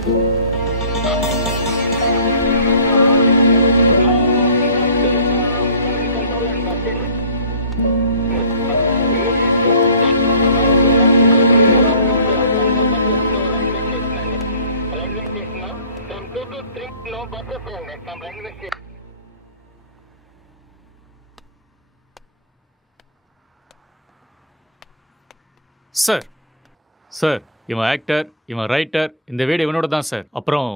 Sir sir இவன் actor, இவன் writer, இந்த வீடு இவனோட தான் சார். அப்புறம்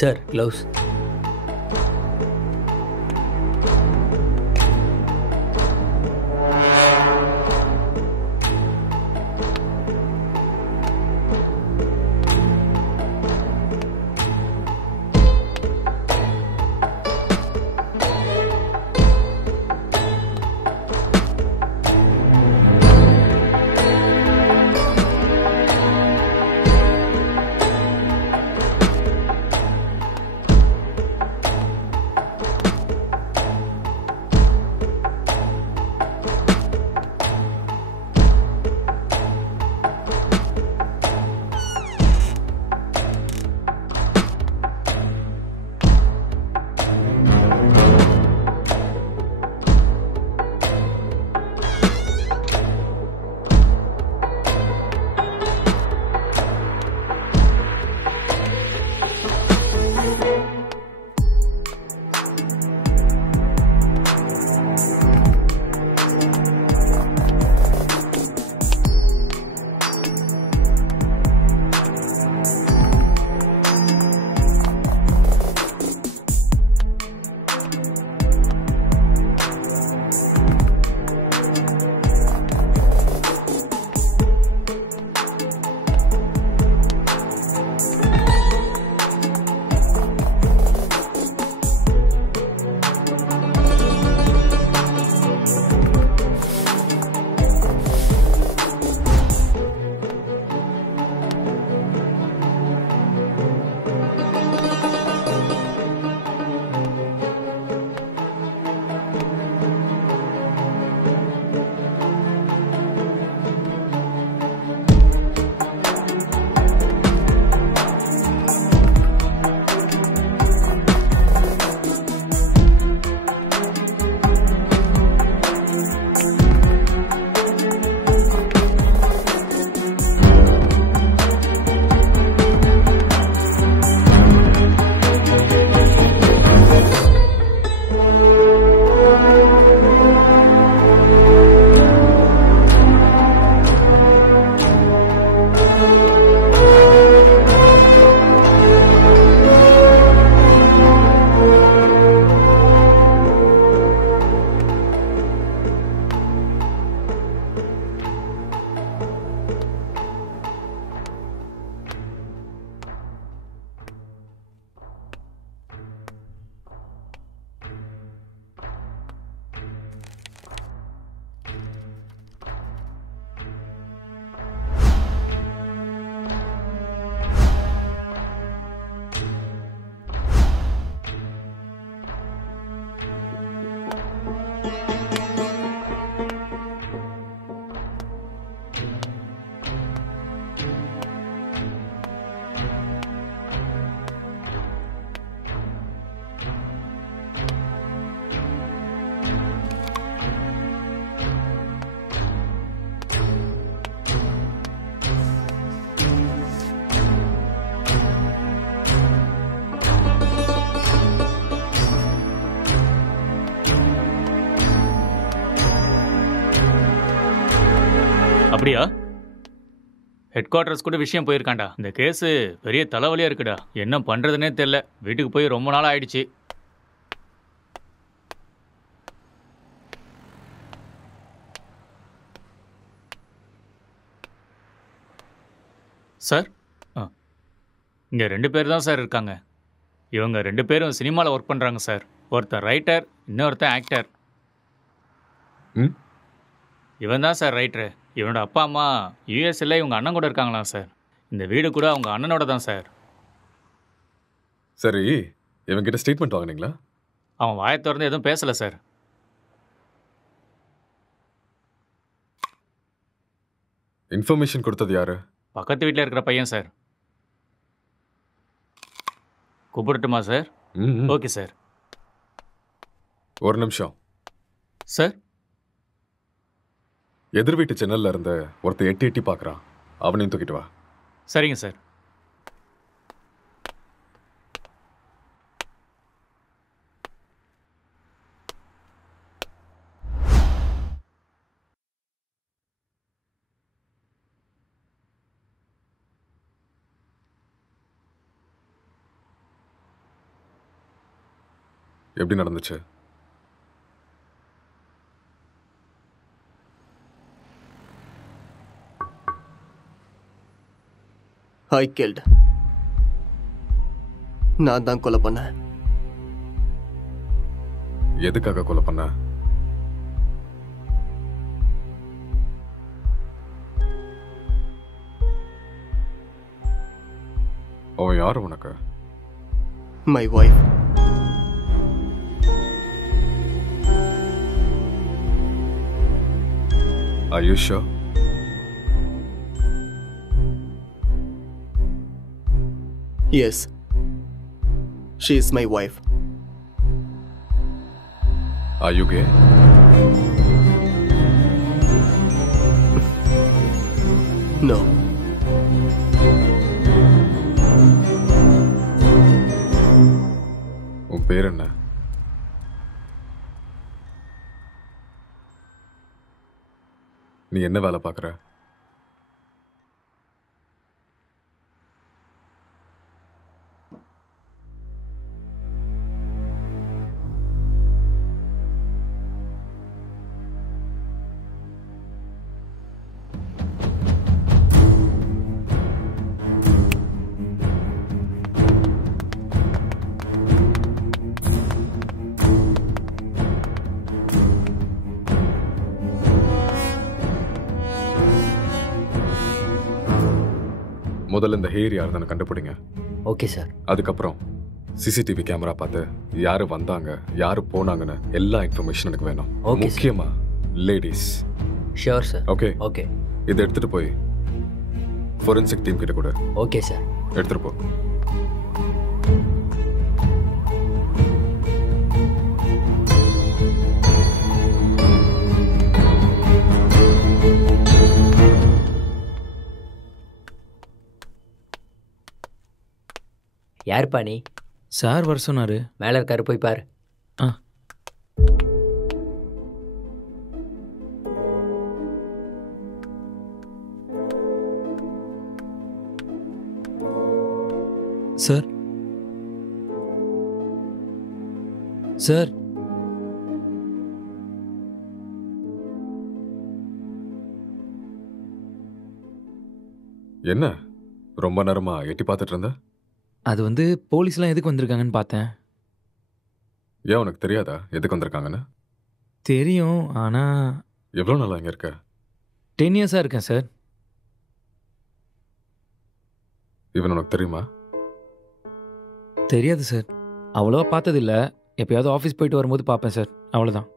சார் க்ளவுஸ். அப்படியா? ஹெட் குவார்ட்டர்ஸ் கூட விஷயம் போயிருக்காண்டா. இந்த கேஸு பெரிய தலைவலியாக இருக்குடா. என்ன பண்ணுறதுனே தெரில. வீட்டுக்கு போய் ரொம்ப நாள் ஆயிடுச்சு. சார் இங்கே 2 பேர் தான் சார் இருக்காங்க. இவங்க 2 பேரும் சினிமாவில் ஒர்க் பண்ணுறாங்க சார். ஒருத்தர் ரைட்டர், இன்னொருத்தன் ஆக்டர். ம் இவன் தான் சார் ரைட்டரு. இவனோட அப்பா அம்மா யூஎஸ்ல இவங்க அண்ணன் கூட இருக்காங்களாம் சார். இந்த வீடு கூட அவங்க அண்ணனோட தான் சார். சரி, இவன்கிட்ட ஸ்டேட்மெண்ட் வாங்கினீங்களா? அவன் வாயை திறந்து எதுவும் பேசலை சார். இன்ஃபர்மேஷன் கொடுத்தது யாரு? பக்கத்து வீட்டில் இருக்கிற பையன் சார். கூப்பிடட்டுமா சார்? ம் ஓகே சார். ஒரு நிமிஷம். சார் எதிர் வீட்டு ஜன்னல்ல இருந்து ஒருத்தர் எட்டி எட்டி பார்க்கறான். அவனையும் தூக்கிட்டு வா. சரிங்க சார். எப்படி நடந்துச்சு? I killed. நான் தான் கொலை பண்ணேன். எதுக்காக கொலை பண்ண? அவன் யாரு உனக்கு? My wife. Are you sure? Yes. She is my wife. Are you gay? No. உன் பேர் என்ன? நீ என்ன வேலை பார்க்குற? முதல்ல இந்த ஹேர் யாருன்னு கண்டுபிடிங்க. Okay sir. அதுக்கப்புறம் சிசிடிவி கேமரா பார்த்து யாரு வந்தாங்க, யாரு போனாங்கன்னு எல்லா இன்ஃபர்மேஷன் எனக்கு வேணும். Okay, sir. முக்கியமா ladies. Sure sir. Okay, okay. இதை எடுத்துட்டு போய் ஃபோரென்சிக் டீம் கிட்ட கொடு. Okay sir. எடுத்துட்டு போ. யாருப்பா நீ? சார் வர சொன்னாரு. மேலே இருக்காரு, போய் பாரு. ஆ. சார் சார் என்ன ரொம்ப நேரமா எட்டி பார்த்துட்டு இருந்த? அது வந்து போலீஸ்லாம் எதுக்கு வந்திருக்காங்கன்னு பார்த்தேன். ஏன் உனக்கு தெரியாதா எதுக்கு வந்திருக்காங்கன்னு? தெரியும், ஆனால் எவ்வளோ நாளா இங்க இருக்க? 10 இயர்ஸாக இருக்கேன் சார். இவன் உனக்கு தெரியுமா? தெரியாது சார், அவ்வளோவா பார்த்ததில்ல. எப்பயாவது ஆஃபீஸ் போயிட்டு வரும்போது பார்ப்பேன் சார், அவ்வளோதான்.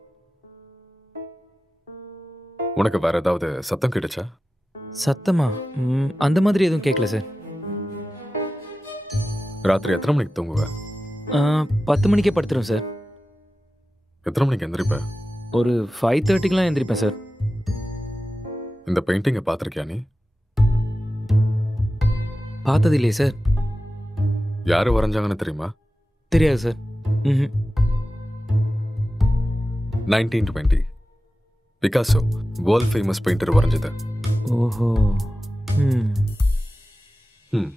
உனக்கு வேற ஏதாவது சத்தம் கேட்டுச்சா? சத்தமா? அந்த மாதிரி எதுவும் கேட்கல சார். ராத்திரி எத்தனை மணிக்கு தூங்குவ? 10 மணிக்கே படுத்துருவேன் சார். எத்தனை மணிக்கு எந்திரிப்ப? ஒரு 5:30க்கெலாம் எந்திரிப்பேன் சார். இந்த பெயிண்டிங்கை பார்த்துருக்கியா நீ? பார்த்தது இல்லையே சார். யாரு வரைஞ்சாங்கன்னு தெரியுமா? தெரியாது சார். ம். 1920 பிகாசோ வேர்ல்ட் ஃபேமஸ் பெயிண்டர் வரைஞ்சது. ஓஹோ. ம். ம்.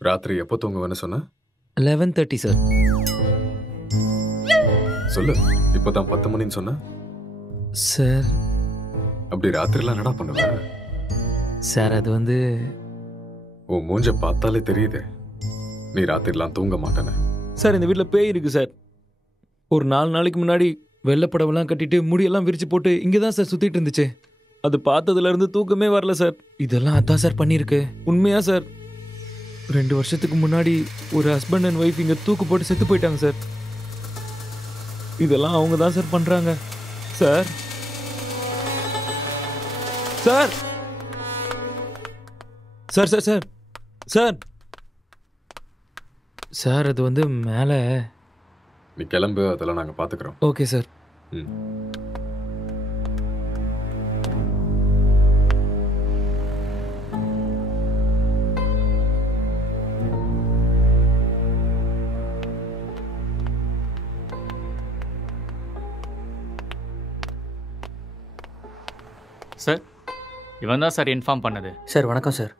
ராத்திரி எப்போ தூங்குவேன்னு சொன்ன? 11:30 சார். சொல்லு, இப்போதான் 10 மணின்னு சொன்ன. சார் அப்படி ராத்திரிலாம் என்னடா பண்ணுவ? சார் அது வந்து உன் மூஞ்ச பார்த்தாலே தெரியுதே நீ ராத்திரிலாம் தூங்க மாட்டேன்னு. சார் இந்த வீட்டில் பேய் இருக்கு சார். ஒரு 4 நாளைக்கு முன்னாடி வெள்ளைப்படவெல்லாம் கட்டிட்டு முடியெல்லாம் விரிச்சு போட்டு இங்கே தான் சார் சுற்றிட்டு இருந்துச்சு. அது பார்த்ததுலேருந்து தூக்கமே வரல சார். இதெல்லாம் அதான் சார் பண்ணியிருக்கு. உண்மையா சார், 2 வருஷத்துக்கு முன்னாடி ஒரு ஹஸ்பண்ட் அண்ட் ஒய்ஃப் இங்கே தூக்கு போட்டு செத்து போயிட்டாங்க சார். இதெல்லாம் அவங்க தான் சார் பண்ணுறாங்க sir. Sir sir sir sir sir sir அது வந்து மேலே. நீ கிளம்பு, அதெல்லாம் நாங்கள் பார்த்துக்குறோம். Okay sir. ம். சார் இவன் தான் சார் இன்ஃபார்ம் பண்ணது. சார் வணக்கம் சார்.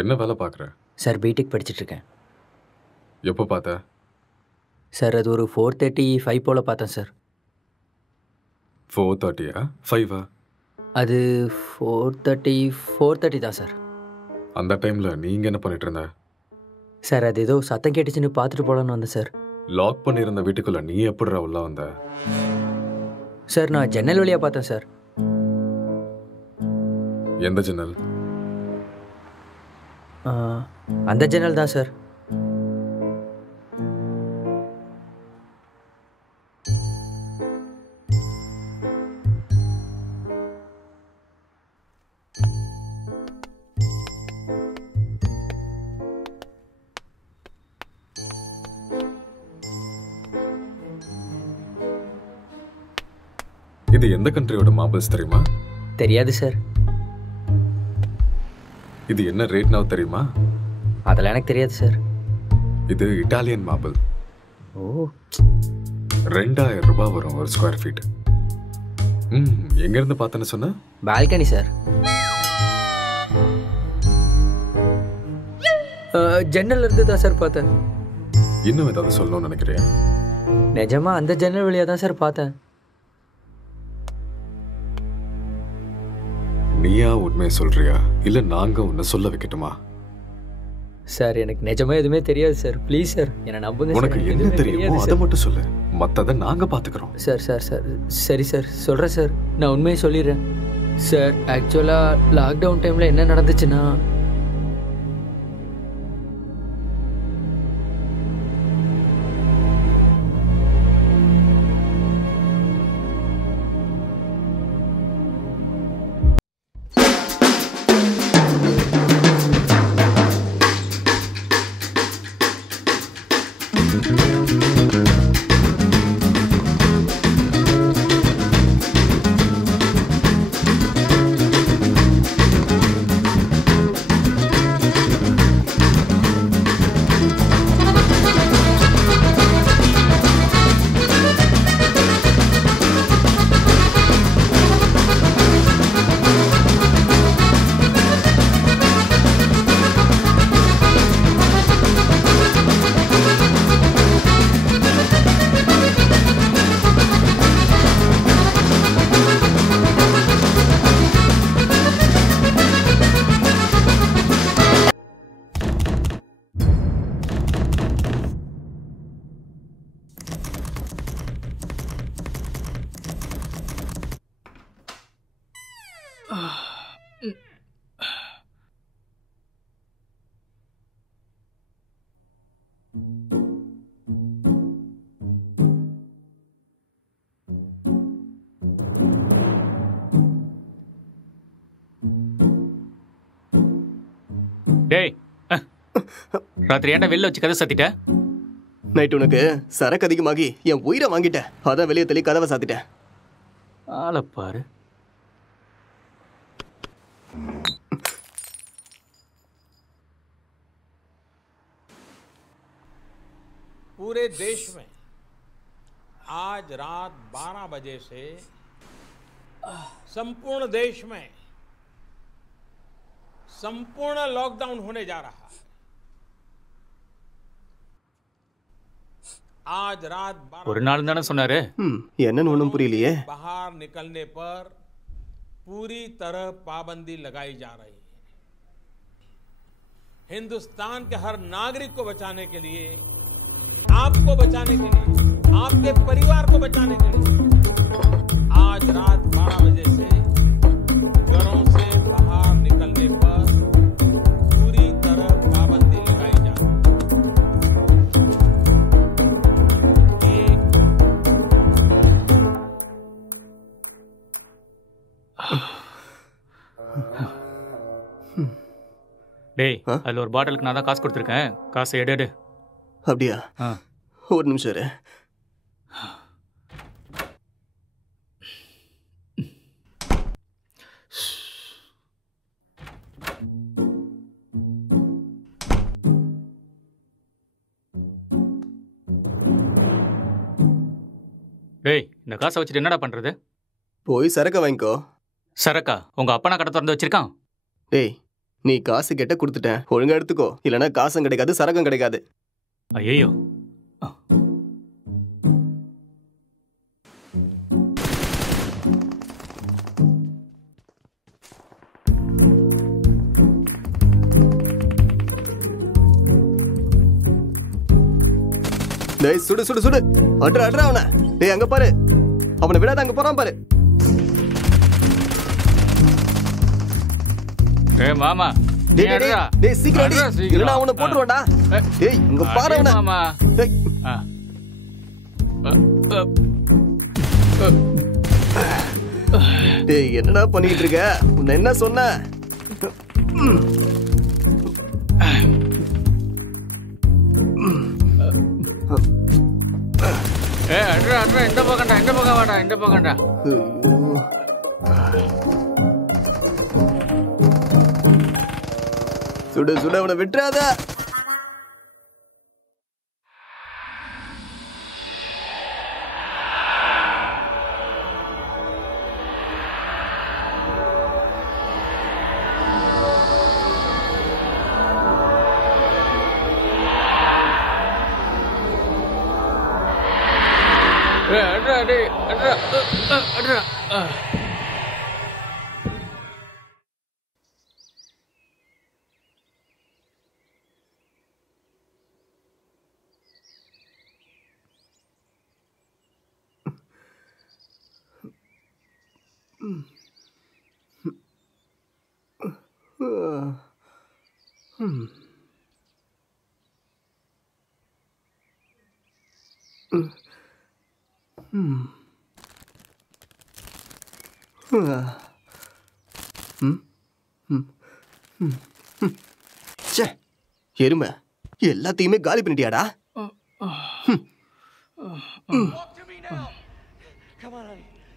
என்ன வேலை பார்க்குற? சார் பிடெக் படிச்சிட்ருக்கேன். எப்போ பார்த்த? சார் அது ஒரு 4:35 போல் பார்த்தேன் சார். 4:30 5 அது 4:30 தான் சார். அந்த டைமில் நீங்கள் என்ன பண்ணிட்டு இருந்த? சார் அது ஏதோ சத்தம் கேட்டுச்சுன்னு பார்த்துட்டு போகலான்னு வந்தேன் சார். லாக் பண்ணியிருந்த வீட்டுக்குள்ளே நீ எப்படிடா உள்ள வந்த? சார் நான் ஜன்னல் வழியாக பார்த்தேன் சார். எந்த ஜன்னல்? அந்த ஜன்னல் தான் சார். இது எந்த கண்ட்ரியோட மார்பிள்ஸ் தெரியுமா? தெரியாது சார். இது என்ன ரேட்னா தெரியுமா? அதெல்லாம் எனக்கு தெரியாது சார். இது இட்டாலியன் மார்பிள். ஓ 2000 ரூபாய் வரும் ஒரு ஸ்கொயர் ஃபீட். எங்கேருந்து பார்த்தேன்னு சொன்ன? Balcony sir. ஜன்னல் இருந்து தான் சார் பார்த்தேன். இன்னும் ஏதாவது சொல்லணும்னு நினைக்கிறியா? நிஜமா அந்த ஜன்னல் வழியாக தான் சார் பார்த்தேன். நீயா உண்மையை சொல்றியா இல்ல நாங்க உன்னை சொல்ல வைக்கட்டுமா? சார் எனக்கு நிஜமா எதுவுமே தெரியாது சார். ப்ளீஸ் சார் என்னை நம்புங்க. உனக்கு என்ன தெரியுமோ அதை மட்டும் சொல்லு, மத்ததை நாங்க பாத்துக்கிறோம். சார் சார் சார் சரி சார் சொல்கிறேன் சார். நான் உண்மையை சொல்லிடுறேன் சார். ஆக்சுவலாக லாக்டவுன் டைமில் என்ன நடந்துச்சுன்னா, டேய் ராத்திரி ஏன்டா வெளில வச்சு கதை சாத்திட்ட? நைட் உனக்கு சரக்கு அதிகமாகி என் உயிரை வாங்கிட்டேன். அதான் வெளியே தள்ளி கதவை சாத்திட்டேன். ஆளை பாரு. पूरे देश में आज रात 12 बजे से संपूर्ण देश में संपूर्ण लॉकडाउन होने जा रहा है। आज रात 12 ஒரு நாள் தானே சொன்னாரு. என்னன்னு ஒன்றும் புரியலையே. बाहर निकलने पर पूरी तरह पाबंदी लगाई जा रही है। हिंदुस्तान के हर नागरिक को बचाने के लिए, आपको बचाने के लिए, आपके परिवार को बचाने के लिए आज रात 12 बजे से घरों से बाहर निकलने पर पूरी तरह पाबंदी लगाई जाए। டேய் அதில் ஒரு பாட்டிலுக்கு நான் தான் காசு கொடுத்துருக்கேன். காசை எடு. அப்படியா? ஆ. ஒரு நிமிஷம் இரு. டேய் இந்த காசை வச்சுட்டு என்னடா பண்றது? போய் சரக்கு வாங்கிக்கோ. சரக்கா? உங்க அப்பனா கடை திறந்து வச்சிருக்கான். டேய் நீ காசு கேட்ட கொடுத்துட்டேன், ஒழுங்கா எடுத்துக்கோ, இல்லைன்னா காசும் கிடைக்காது சரக்கும் கிடைக்காது. ஐயோ. டேய் சுடு சுடு சுடு, அட்ரா அட்ரா அவனை. டேய் அங்க பாரு, அவனை விடாத, அங்க போறான் பாரு. ஏய் மாமா, டேய் டேய் டேய் சீக்கிரம் அடி, இல்லனா அவனை போட்டுறடா. டேய் இங்க பாரு அவனை. மாமா. டேய் டேய் என்னடா பண்ணிட்டு இருக்க? உன்னை என்ன சொன்ன? ஏய் அட்ரா அட்ரா, இந்த பக்கம் வாடா. சுடு சுடு, அவனை விட்டுறாத. அட்ரா. எருமை எல்லாத்தையுமே காலி பண்ணிட்டியாடா?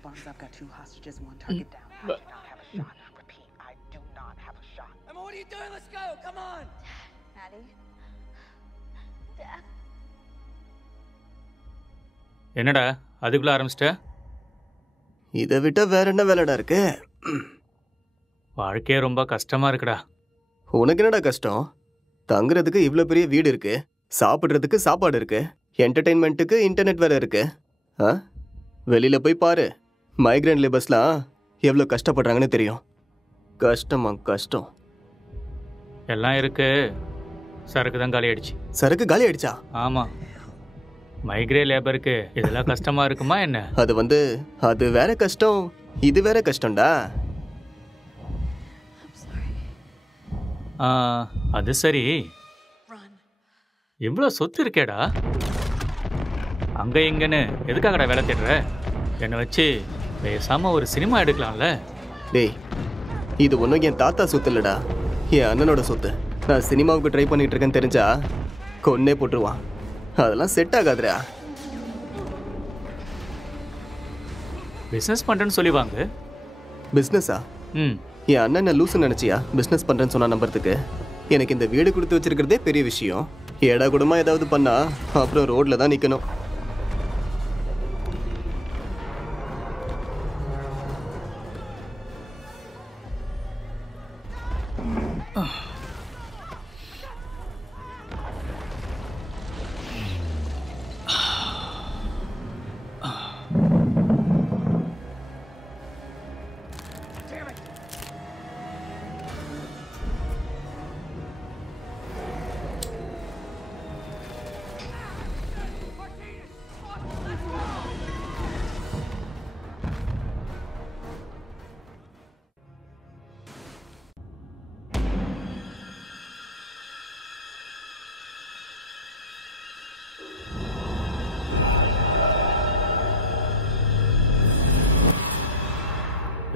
Barnes, I've got 2 hostages, 1 target down. I do not have a shot. Repeat, I do not have a shot. Emma, what are you doing? Let's go. Come on. Maddie. Dad. என்னடா அதுக்குள்ள ஆரம்பிச்சிட்ட? இதை விட்டா வேற என்ன வேலைடா இருக்கு? வாழ்க்கையே ரொம்ப கஷ்டமா இருக்குடா. உனக்கு என்னடா கஷ்டம்? தங்குறதுக்கு இவ்வளோ பெரிய வீடு இருக்கு, சாப்பிட்றதுக்கு சாப்பாடு இருக்கு, என்டர்டெயின்மெண்ட்டுக்கு இன்டர்நெட் வேற இருக்கு. வெளியில போய் பாரு, மைக்ரேன் லேபர்ஸ்லாம் எவ்வளோ கஷ்டப்படுறாங்கன்னு தெரியும். கஷ்டமா கஷ்டம். எல்லாம் இருக்கு, சரக்கு தான் காலி ஆயிடுச்சு. சரக்கு காலி ஆயிடுச்சா? ஆமா, மைக்ரே லேபருக்கு இதெல்லாம் கஷ்டமா இருக்குமா என்ன? அது வேற கஷ்டம், இது வேற கஷ்டம்டா. அது சரி, இவ்வளோ சொத்து இருக்கேடா, அங்க இங்கன்னு எதுக்காகடா வேலை தேடுற? என்னை வச்சு பேசாம ஒரு சினிமா எடுக்கலாம்ல? டேய், இது ஒன்றும் என் தாத்தா சொத்து இல்லடா, என் அண்ணனோட சொத்து. நான் சினிமாவுக்கு ட்ரை பண்ணிட்டு இருக்கேன்னு தெரிஞ்சா கொன்னே போட்டுருவான். அதெல்லாம் செட் ஆகாதுடா. பிஸ்னஸ் பண்ணுறேன்னு சொல்லி வாங்க. பிஸ்னஸா? என் அண்ணன் லூசுன்னு நினச்சியா பிஸ்னஸ் பண்ணுறேன்னு சொன்னா நம்புறதுக்கு? எனக்கு இந்த வீடு கொடுத்து வச்சிருக்கிறதே பெரிய விஷயம். ஏடா கூடமா ஏதாவது பண்ணா அப்புறம் ரோட்ல தான் நிற்கணும்.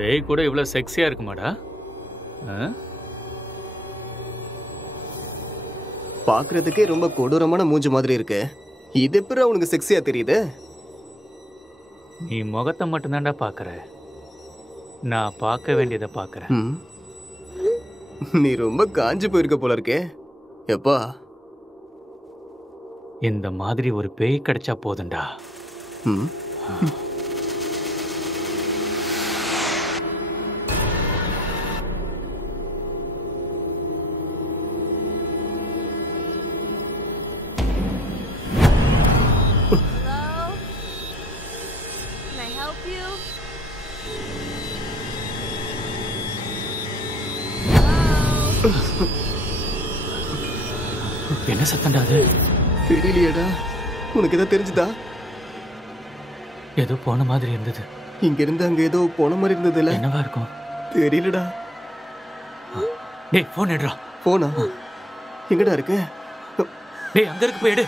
பேய் கூட இவ்வளோ செக்ஸியாக இருக்குமாடா? பாக்குறதுக்கே ரொம்ப கொடூரமான மூஞ்சி மாதிரி இருக்கு. இது எப்படி உனக்கு செக்ஸியா தெரியுது? நீ முகத்தை மட்டும்தான்டா பார்க்குற, நான் பார்க்க வேண்டியதை பார்க்குறேன். நீ ரொம்ப காஞ்சி போயிருக்க போல இருக்கே. எப்பா இந்த மாதிரி ஒரு பேய் கிடைச்சா போதுண்டா. என்ன சத்தம்டா அது? தெரியலையேடா. உனக்கு ஏதோ தெரிஞ்சுதா? ஏதோ போன மாதிரி இருந்தது. இங்க இருந்து அங்க ஏதோ போன மாதிரி இருந்தது இல்ல? என்னவா இருக்கும்? தெரியலடா. டேய் போன் எடுடா. போனா எங்கடா இருக்கு? டேய் அங்க இருக்கு, போய் எடு.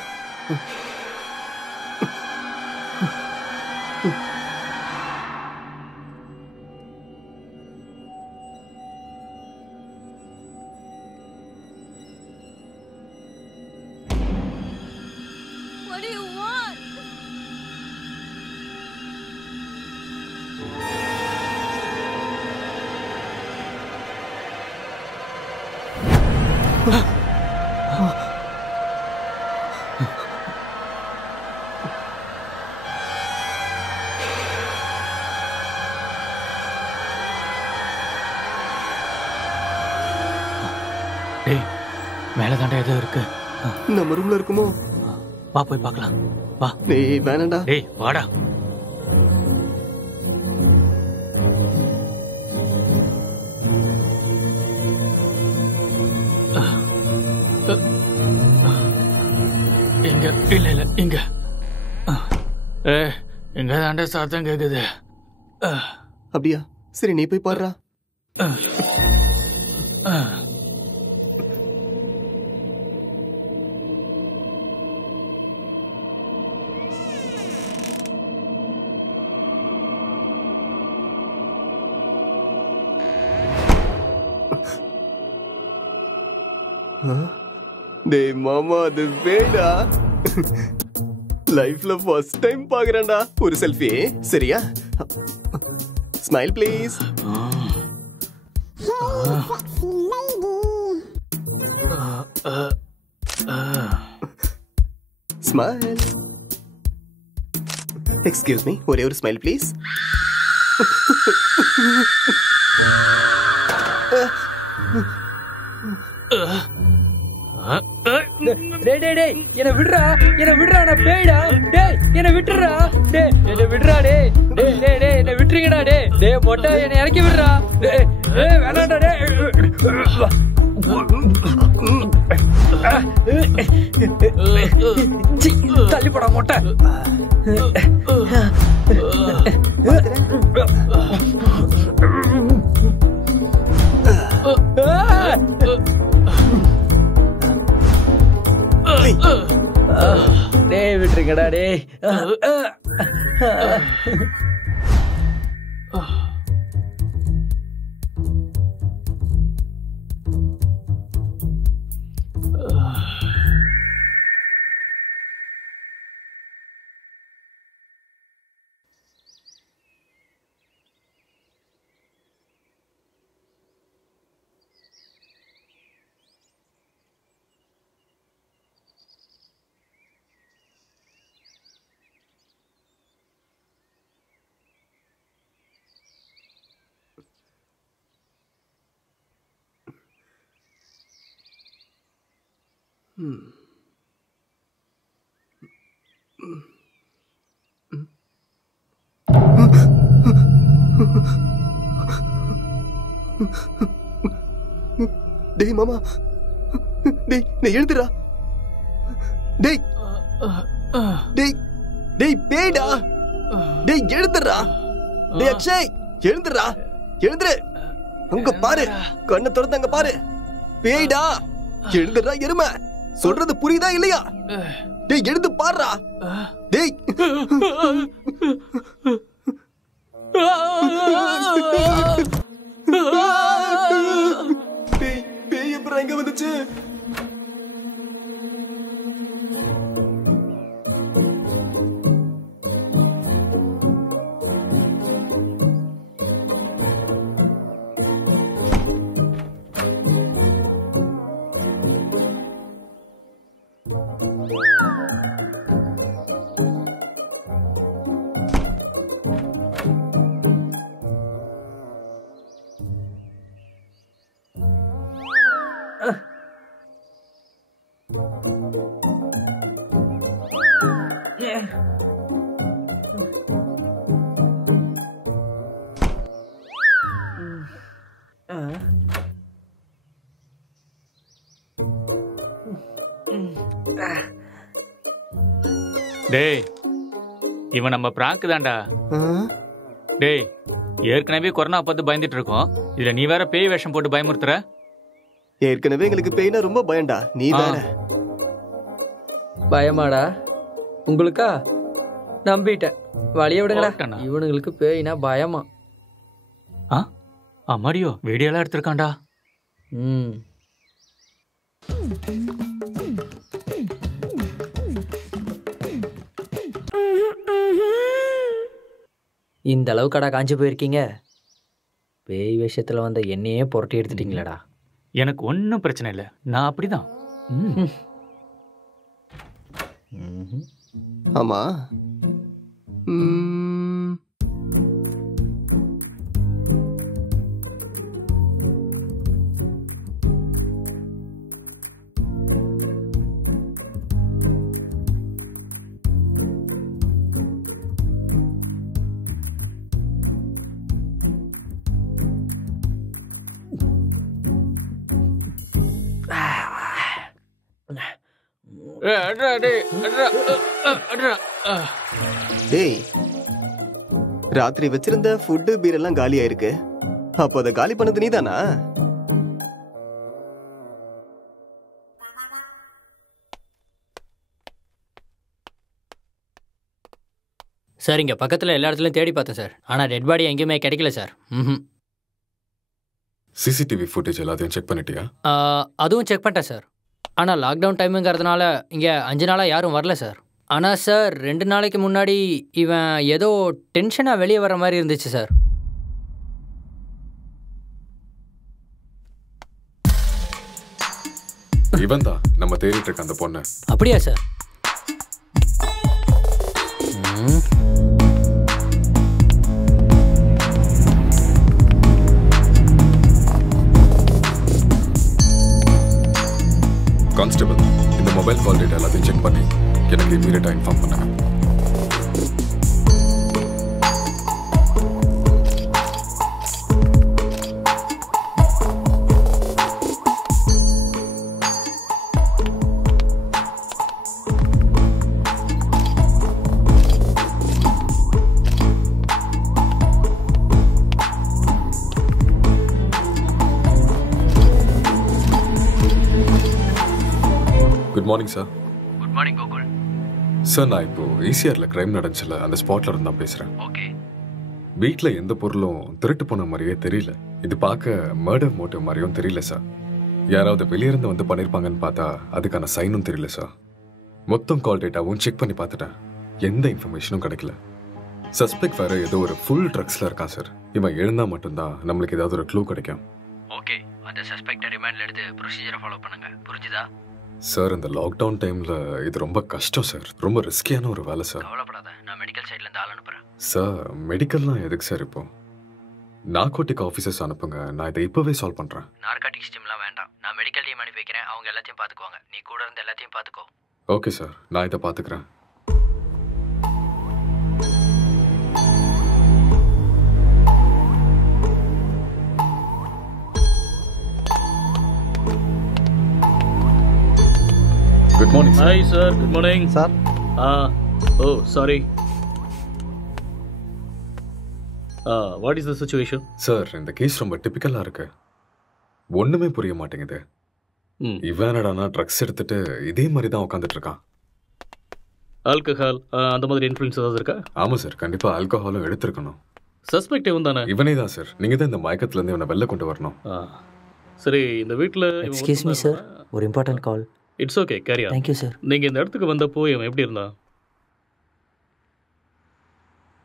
டேய் மேல தாண்டா ஏதோ இருக்கு. நம்ம ரூம்ல இருக்குமோ? வா போய் பார்க்கலாம். வா. டேய் வேணாம்டா. டேய் வாடா. இங்க இல்ல இல்ல இங்க. இங்க தாண்டா சத்தம் கேக்குது. அப்படியா? சரி நீ போய் பாருடா. டேய் மாமா, அது வேடா. லைஃப்ல ஃபர்ஸ்ட் டைம் பாக்குறேன்டா. ஒரு செல்ஃபி சரியா? Smile please. Smile. Excuse me, ஒரே ஒரு ஸ்மைல் ப்ளீஸ். என்ன விடுறா, என்ன விடுறா, நான் பேய்டா. டேய் என்ன விட்டுறா, டேய் என்ன விடுறா, டேய் டேய் டேய் டேய் என்ன விட்டுறீங்கடா. டேய் டேய் மொட்டை என்ன இறக்கி விடுறா. டேய் டேய் வேணாடா. டேய் தள்ளி போடா மொட்டை. டேய் விட்டுருங்கடா. டேய் டேய் மாமா, டேய் நீ எழுந்துடா. டேய் டேய் டேய் பேய்டா. டேய் எழுந்துடா. டேய் அக்ஷய் எழுந்துடா. எழுந்துரு. அங்க பாரு, கண்ணை திறந்து அங்க பாரு. பேய்டா. எழுந்துடா எருமை. சொல்றது புரியுதா இல்லையா? டேய் எழுந்து பாருடா. டேய் பேய் அப்புறம் எங்க வந்துச்சு? டேய் இவன் நம்ம பிராங்க் தான்டா. டேய் ஏற்கனவே கொரோனா பார்த்து பயந்துட்டு இருக்கோம், இதுல நீ வேற பேய் வேஷம் போட்டு பயமுறுத்துற. ஏற்கனவே எங்களுக்கு பேய்னா ரொம்ப பயம்டா, நீ வேற. பயமாடா உங்களுக்கா? நம்பிட்டேன், வழிய விடுங்கடா. ஓட்டனா. இவனுங்களுக்கு பேய்னா பயமா? அம்மாடியோ வீடியோலாம் எடுத்திருக்கான்டா. இந்த அளவுக்கடா காஞ்சி போயிருக்கீங்க? பேய் விஷயத்துல வந்த என்னையே புரட்டி எடுத்துட்டீங்களடா. எனக்கு ஒன்றும் பிரச்சனை இல்லை, நான் அப்படிதான். ஆமா. டேய், ராத்திரி வச்சிருந்த ஃபுட்டு பீர் எல்லாம் காலி ஆயிருக்கு. அப்போ அதை காலி பண்ணது நீதானா? சார் இங்கே பக்கத்தில் எல்லா இடத்துலையும் தேடி பார்த்தேன் சார், ஆனால் டெட் பாடி எங்கேயுமே கிடைக்கல சார். சிசிடிவி ஃபுட்டேஜ் எல்லாத்தையும் செக் பண்ணிட்டியா? அதுவும் செக் பண்ணிட்டேன் சார். ஆனால் லாக்டவுன் டைமுங்கிறதுனால இங்கே 5 நாளாக யாரும் வரல சார். ஆனால் சார் 2 நாளைக்கு முன்னாடி இவன் ஏதோ டென்ஷனாக வெளியே வர மாதிரி இருந்துச்சு சார். இவன் தான் நம்ம தேடிட்டு இருக்க அந்த பொண்ணு. அப்படியா சார்? கான்ஸ்டபிள், இந்த மொபைல் கால் டேட்டா எல்லாத்தையும் செக் பண்ணி எனக்கு இமீடியட்டா இன்ஃபார்ம் பண்ணுங்க. Good morning sir. Good morning Gokul. Sir, நான் இப்போ ஈசிஆரில் கிரைம் நடந்துச்சுல, அந்த ஸ்பாட்ல இருந்து தான் பேசுகிறேன். ஓகே. வீட்டில் எந்த பொருளும் திருட்டு போன மாதிரியே தெரியல. இது பார்க்க மர்டர் மோட்டிவ் மாதிரியும் தெரியல சார். யாராவது வெளியிருந்து வந்து பண்ணியிருப்பாங்கன்னு பார்த்தா அதுக்கான சைனும் தெரியல சார். மொத்தம் கால் டேட்டாவும் செக் பண்ணி பார்த்துட்டேன், எந்த இன்ஃபர்மேஷனும் கிடைக்கல. சஸ்பெக்ட் வேற ஏதோ ஒரு ஃபுல் ட்ரக்ஸில் இருக்கான் சார். இவன் எழுந்தா மட்டும்தான் நம்மளுக்கு ஏதாவது ஒரு க்ளூ கிடைக்கும். ஓகே, அந்த சஸ்பெக்டை ரிமாண்டில் எடுத்து ப்ரொசீஜரை ஃபாலோ பண்ணுங்க, புரிஞ்சுதா? சார், இந்த லாக்டவுன் டைமில் இது ரொம்ப கஷ்டம் சார். ரொம்ப ரிஸ்கியான ஒரு வேலை சார். கவலைப்படாத, நான் மெடிக்கல் சைட்லேருந்து ஆள் அனுப்புகிறேன். சார், மெடிக்கல்லாம் எதுக்கு சார் இப்போ? நார்கோட்டிக் ஆஃபீஸர்ஸ் அனுப்புங்க, நான் இதை இப்போவே சால்வ் பண்ணுறேன். நார்காட்டிக்ஸ் டீம்லாம் வேண்டாம், நான் மெடிக்கல் டீம் அனுப்பி வைக்கிறேன், அவங்க எல்லாத்தையும் பார்த்துக்குவாங்க. நீ கூட இருந்து எல்லாத்தையும் பார்த்துக்கோ. ஓகே சார், நான் இதை பார்த்துக்கிறேன். Good morning sir. Hi sir, good morning sir. Oh sorry. What is the situation? Sir, இந்த கேஸ் ரொம்ப டிபிக்கலாக இருக்கு. ஒன்றுமே புரிய மாட்டேங்குது. இவன் என்னடானா ட்ரக்ஸ் எடுத்துட்டு இதே மாதிரி தான் உட்காந்துட்டு இருக்கான். ஆல்கஹால் அந்த மாதிரி இன்ஃப்ளூயன்ஸ் ஏதாவது இருக்கா? ஆமாம் சார், கண்டிப்பாக ஆல்கஹாலும் எடுத்துருக்கணும். சஸ்பெக்ட் இவன் தானே? இவனே தான் சார். நீங்கள் தான் இந்த மயக்கத்துலேருந்து இவனை வெளில கொண்டு வரணும். சரி, இந்த வீட்டில் எக்ஸ்கியூஸ் மீ சார், ஒரு important call. It's okay, carry on. Thank you sir. நீங்கள் இந்த இடத்துக்கு வந்தப்போ இவன் எப்படி இருந்தான்?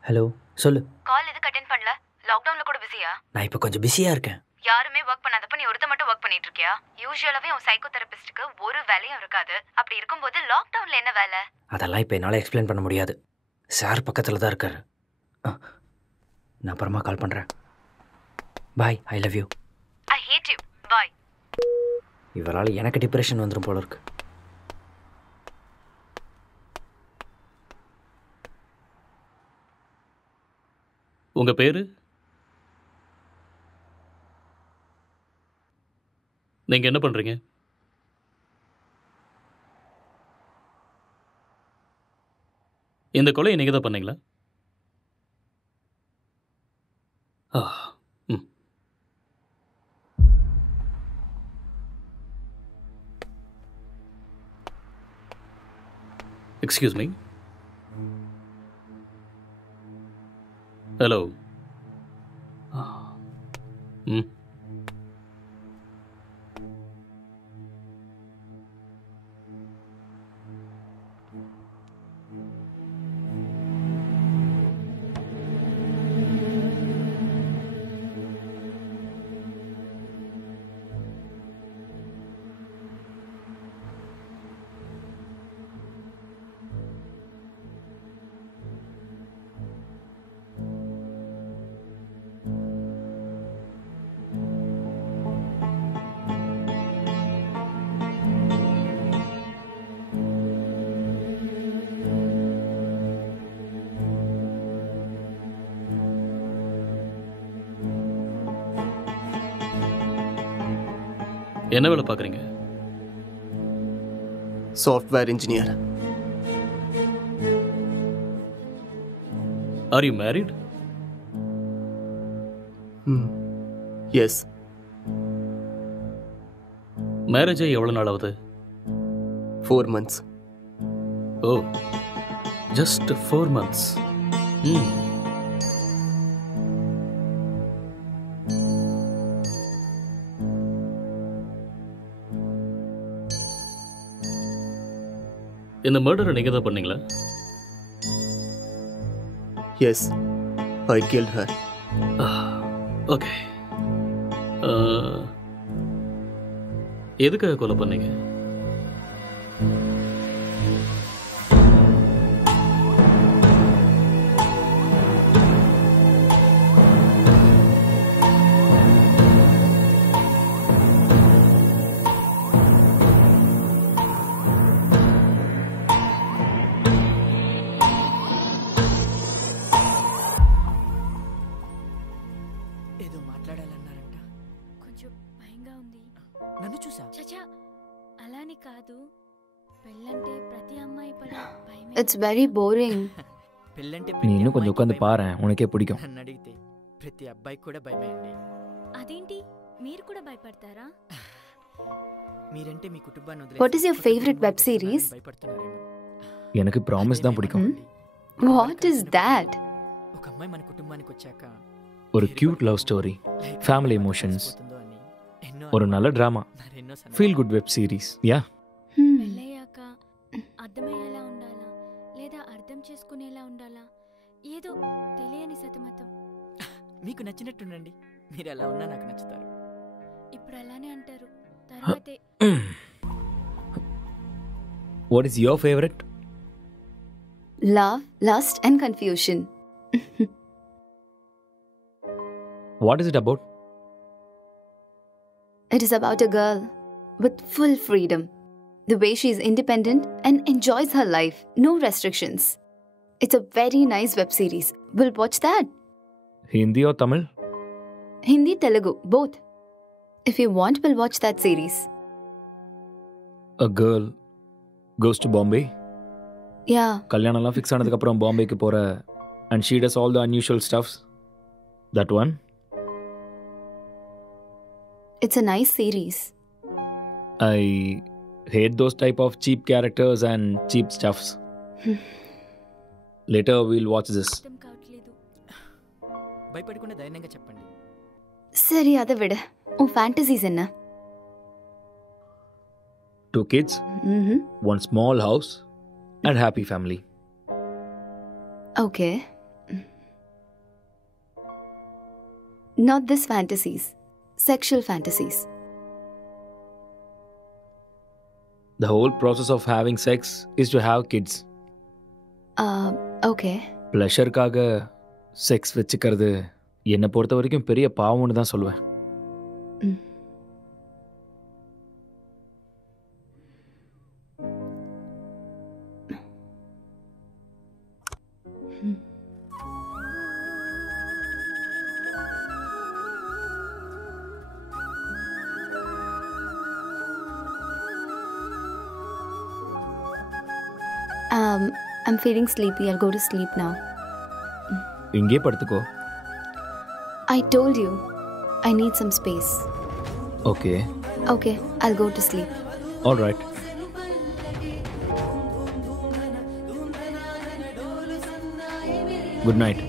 ஹலோ, சொல்லு. கால் எதுக்கு அட்டெண்ட் பண்ணல? லாக்டவுன்ல கூட பிஸியா? நான் இப்போ கொஞ்சம் பிஸியாக இருக்கேன். யாருமே ஒர்க் பண்ணாதப்ப நீ ஒருத்த மட்டும் ஒர்க் பண்ணிட்டு இருக்கியா? யூசுவலாவே உன் சைக்கோ தெரபிஸ்டுக்கு ஒரு வேலையும் இருக்காது. அப்படி இருக்கும்போது லாக்டவுன்ல என்ன வேலை? அதெல்லாம் இப்போ என்னால் எக்ஸ்பிளைன் பண்ண முடியாது. சார் பக்கத்தில் தான் இருக்காரு. நான் அப்புறமா கால் பண்ணுறேன். Bye, I love you. I hate you, bye. இவரால் எனக்கு டிப்ரெஷன் வந்துடும் போல இருக்கு. உங்கள் பேர்? நீங்கள் என்ன பண்ணுறீங்க? இந்த கொலையை நீங்கள் தான் பண்ணீங்களா? Excuse me. ஹலோ. என்ன வேலை பார்க்குறீங்க? Software engineer. Are you married? Yes. Marriage ஆகி எவ்வளோ நாள் ஆகுது? 4 months. ஓ, ஜஸ்ட் 4 months. இந்த மர்டரை நீங்கள் தான் பண்ணீங்களா? எஸ், ஐ கில்ட் ஹர். ஓகே. எதுக்காக கொலை பண்ணீங்க? It's very boring. நீ இன்னும் கொஞ்சம் உட்காந்து பாரு, உனக்கே பிடிக்கும். ప్రతి అబ్బాయి కూడా భయమే అండి. అదేంటి మీరు కూడా భయపడతారా? మీరంటే మీ కుటుంబాన్ని వదిలేసి What is your favorite web series? எனக்கு ப்ராமிஸ் தான் பிடிக்கும். What is that? ఒక అమ్మాయి మన కుటుంబానికి వచ్చాక ஒரு cute love story, family emotions, ஒரு நல்ல drama, feel good web series. Yeah. పెళ్ళయ్యాక అర్థమయ్యేలా ఉండాలా లేదా అర్థం చేసుకునేలా ఉండాలా ఏదో తెలియని సతమతం. మీకు నచ్చినట్టుండండి, మీరు ఎలా ఉన్నా నాకు నచ్చుతారు. ఇప్పుడు అలానే అంటారు, తర్వాతే. What is your favorite? Love, lust and confusion. What is it about? It is about a girl with full freedom. The way she is independent and enjoys her life. No restrictions. It's a very nice web series. We'll watch that. Hindi or Tamil? Hindi, Telugu, both. If you want, we'll watch that series. A girl goes to Bombay. Yeah. கல்யாணம்லாம் fix ஆனதுக்கு அப்புறம் பாம்பேக்கு போற and she does all the unusual stuffs. That one? It's a nice series. I hate those type of cheap characters and cheap stuffs. Later we'll watch this. భయపడకుండా ధైర్యంగా చెప్పండి. சரி அதை விட உன் ஃபேண்டசிஸ் என்ன? 2 kids, 1 small house, and happy family. Okay. Not this fantasies. Sexual fantasies. The whole process of having sex is to have kids. Okay. ப்ளஷருக்காக sex வச்சுக்கிறது என்னை பொறுத்த வரைக்கும் பெரிய பாவம்னு தான் சொல்லுவேன். I'm feeling sleepy. I'll go to sleep now. இங்கே படுத்துக்கோ. I told you I need some space. Okay. Okay, I'll go to sleep. All right. Good night.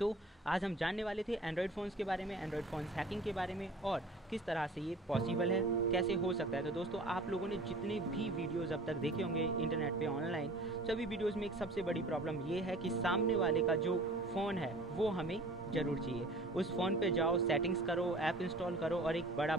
तो आज हम जानने वाले थे एंड्रॉयड फ़ोन्स के बारे में, एंड्रॉयड फ़ोन्स हैकिंग के बारे में और किस तरह से ये पॉसिबल है, कैसे हो सकता है। तो दोस्तों आप लोगों ने जितने भी वीडियोज़ अब तक देखे होंगे इंटरनेट पे ऑनलाइन, सभी वीडियोज़ में एक सबसे बड़ी प्रॉब्लम ये है कि सामने वाले का जो फ़ोन है वो हमें ज़रूर चाहिए। उस फ़ोन पे जाओ, सेटिंग्स करो, ऐप इंस्टॉल करो और एक बड़ा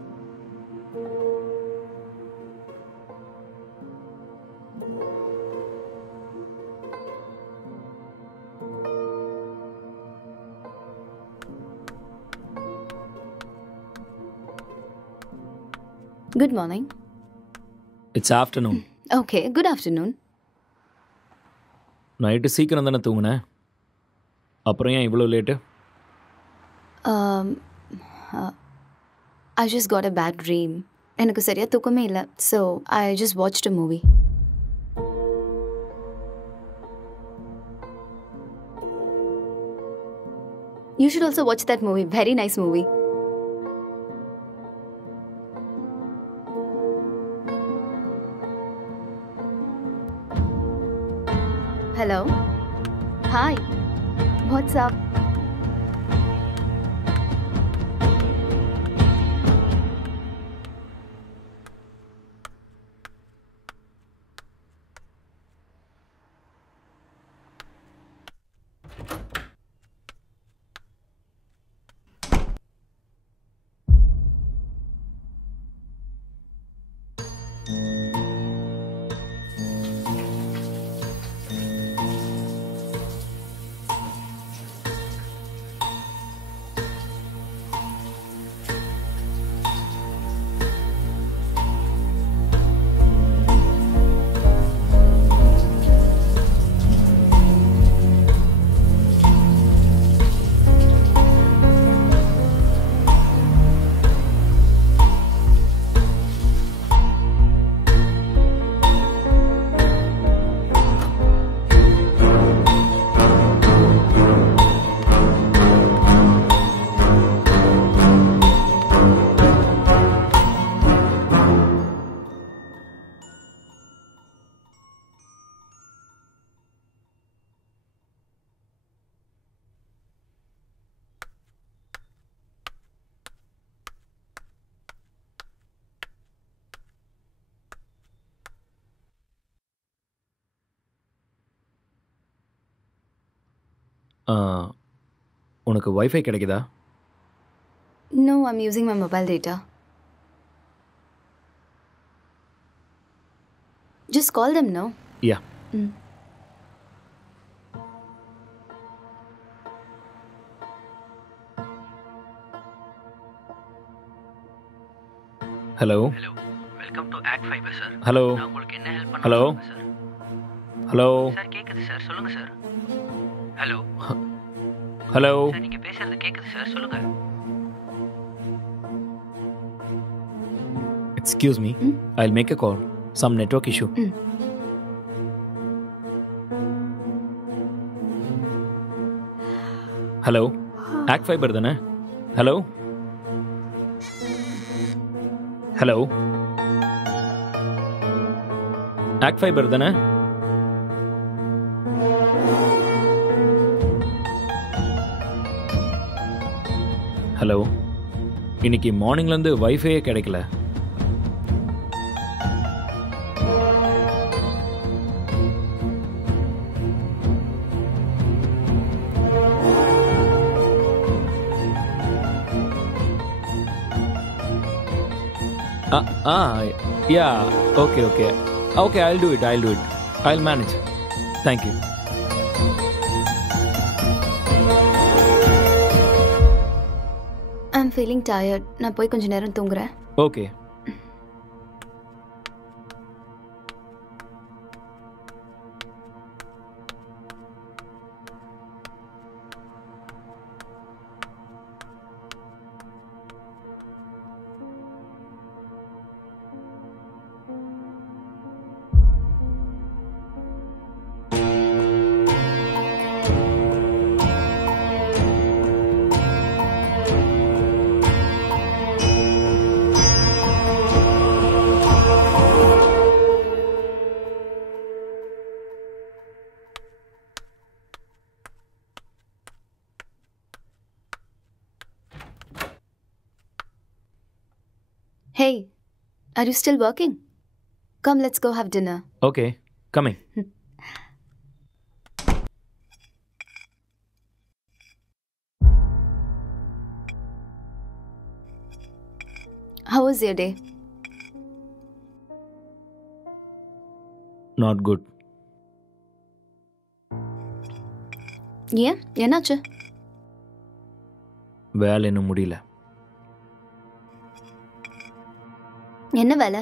Good morning. It's afternoon. Okay, good afternoon. Night சீக்கிரம் தானே தூங்குனேன், அப்புறம் ஏன் இவ்வளோ late? I just got a bad dream. எனக்கு சரியா தூக்கமே இல்லை. So I just watched a movie. You should also watch that movie. Very nice movie. Hello. Hi. What's up? உனக்கு வைஃபை கிடைக்குதா? No, I'm using my mobile data. Just call them, no? Yeah. Hello. Welcome to act fibre sir. Hello. நான் உங்களுக்கு என்ன help பண்ண hello. Sir? Hello. Sir கேக்குது sir, சொல்லுங்க sir. Hello. Hello. Sir நீங்க பேசுறது கேக்குது சார், சொல்லுங்க. Excuse me. I'll make a call. Some network issue. Hello. Act fibre தானே? ஹலோ. ஹலோ. ஆக்ட் ஃபைபர் தானே? ஹலோ. இன்னைக்கு மார்னிங்லேருந்து வைஃபையே கிடைக்கல. Yeah, okay. Okay, I'll do it. I'll manage. Thank you. I'm feeling tired. நான் போய் கொஞ்ச நேரம் தூங்குறேன். Okay. Hey, are you still working? Come, let's go have dinner. Okay, coming. How was your day? Not good. ஏன் என்னாச்சு? வேலை இன்னும் முடியல. என்ன வேலை?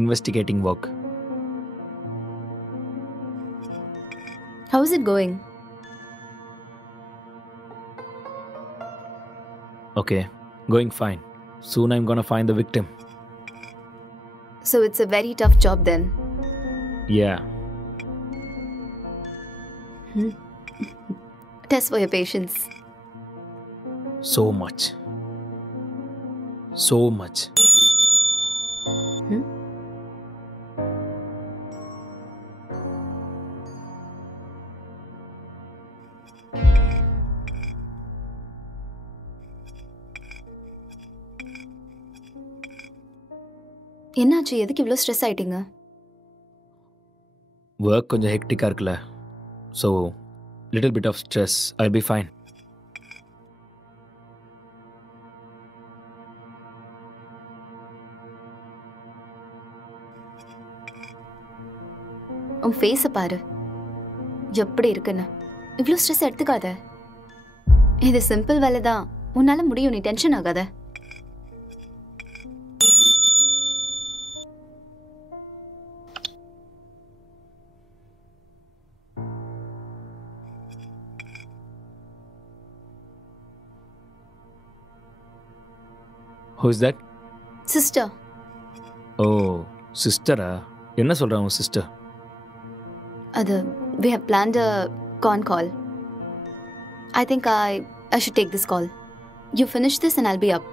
Investigating work. How is it going? Okay, going fine. Soon I'm gonna find the victim. So it's a very tough job then. Yeah. Test for your patience. So much. So much. என்னாச்சு? எதுக்கு இவ்வளோ stress ஆயிட்டீங்க? Work கொஞ்சம் ஹெக்டிக்காக இருக்குல்ல, so little bit of stress. I be fine. உன் ஃபேஸை பாரு, எப்படி இருக்குன்னு. இவ்வளோ ஸ்ட்ரெஸ் எடுத்துக்காத. இது சிம்பிள் வேலை தான், உன்னால முடியும். நீ டென்ஷன் ஆகாத. Who is that? Sister. Oh, sister-ஆ? என்ன சொல்றா உன் சிஸ்டர்? அது we have planned a con call. I think I should take this call. You finish this and I'll be up.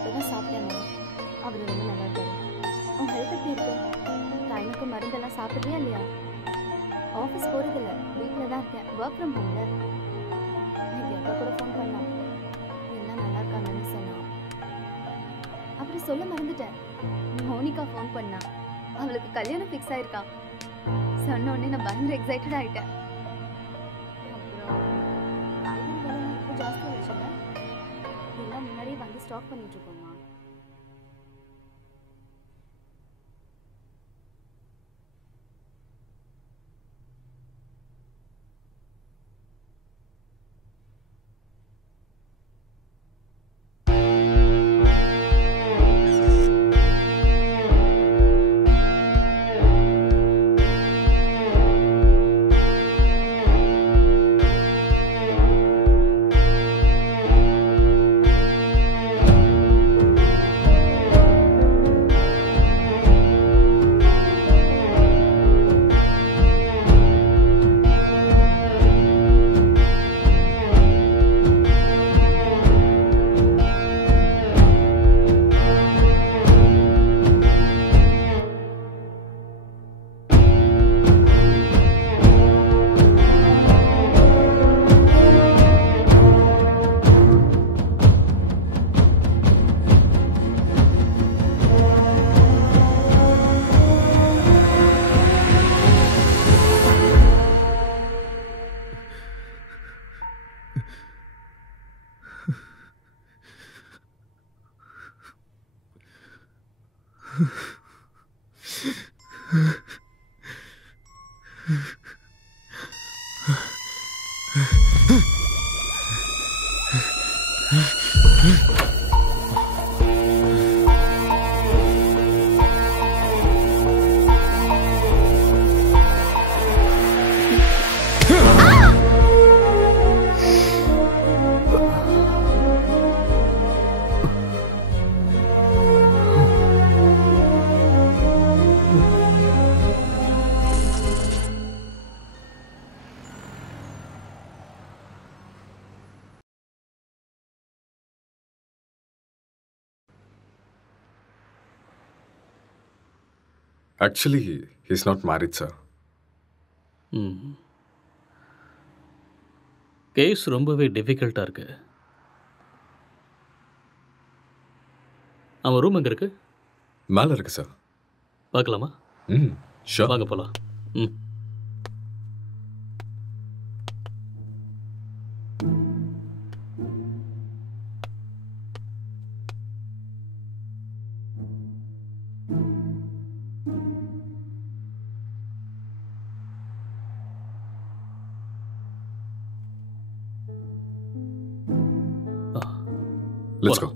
இப்பதான் சாப்பிட்டேம்மா. அவர் ரொம்ப நல்லா இருக்காரு. உன் ஹெல்த் எப்படி இருக்கு? டைமுக்கு மருந்தெல்லாம் சாப்பிட்றியா இல்லையா? ஆஃபீஸ் போகிறதில்ல, வீட்டில் தான் இருக்கேன். ஒர்க் ஃப்ரம் ஹோம்ல. நேற்று அக்கா கூட ஃபோன் பண்ணான். எல்லாம் நல்லா இருக்காங்கன்னு சொன்னான். அப்புறம் சொல்ல மறந்துட்டேன், மோனிகா ஃபோன் பண்ணா. அவளுக்கு கல்யாணம் ஃபிக்ஸ் ஆயிருக்கான். சொன்ன உடனே நான் பயங்கர எக்ஸைட்டட் ஆகிட்டேன். அப்புறம் காய்கறி விலை இப்போ ஜாஸ்தி ஆயிடுச்சுல்ல, எல்லாம் முன்னாடியே வந்து ஸ்டாக் பண்ணிட்டு இருக்கோம்மா. Actually, he's not married, sir. Case ரொம்பவே டிஃபிகல்ட்டாக இருக்கு. அவன் ரூம் எங்கே இருக்கு? மேலே இருக்கு சார். பார்க்கலாமா? ஷூர். வாங்க போகலாம். Let's go.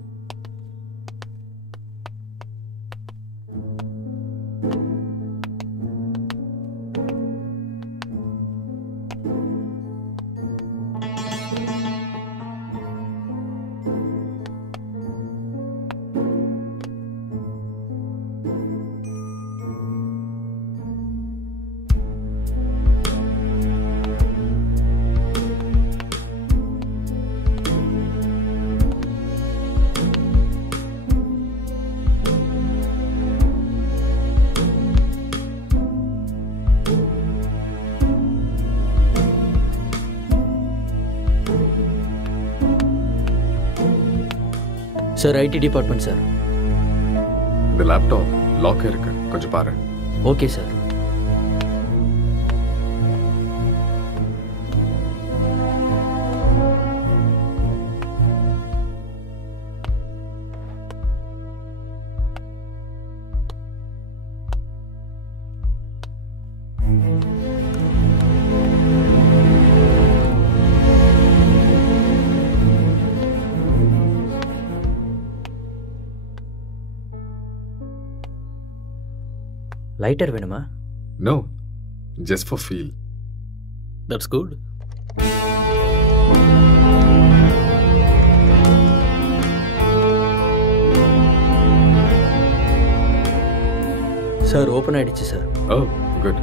Sir IT department sir. இந்த லேப்டாப் லாக் இருக்கு, கொஞ்சம் பாரு. Okay sir. லைட்டர் வேணுமா? No, just for feel. That's good. Sir open ஆயிடுச்சு sir. Oh, good.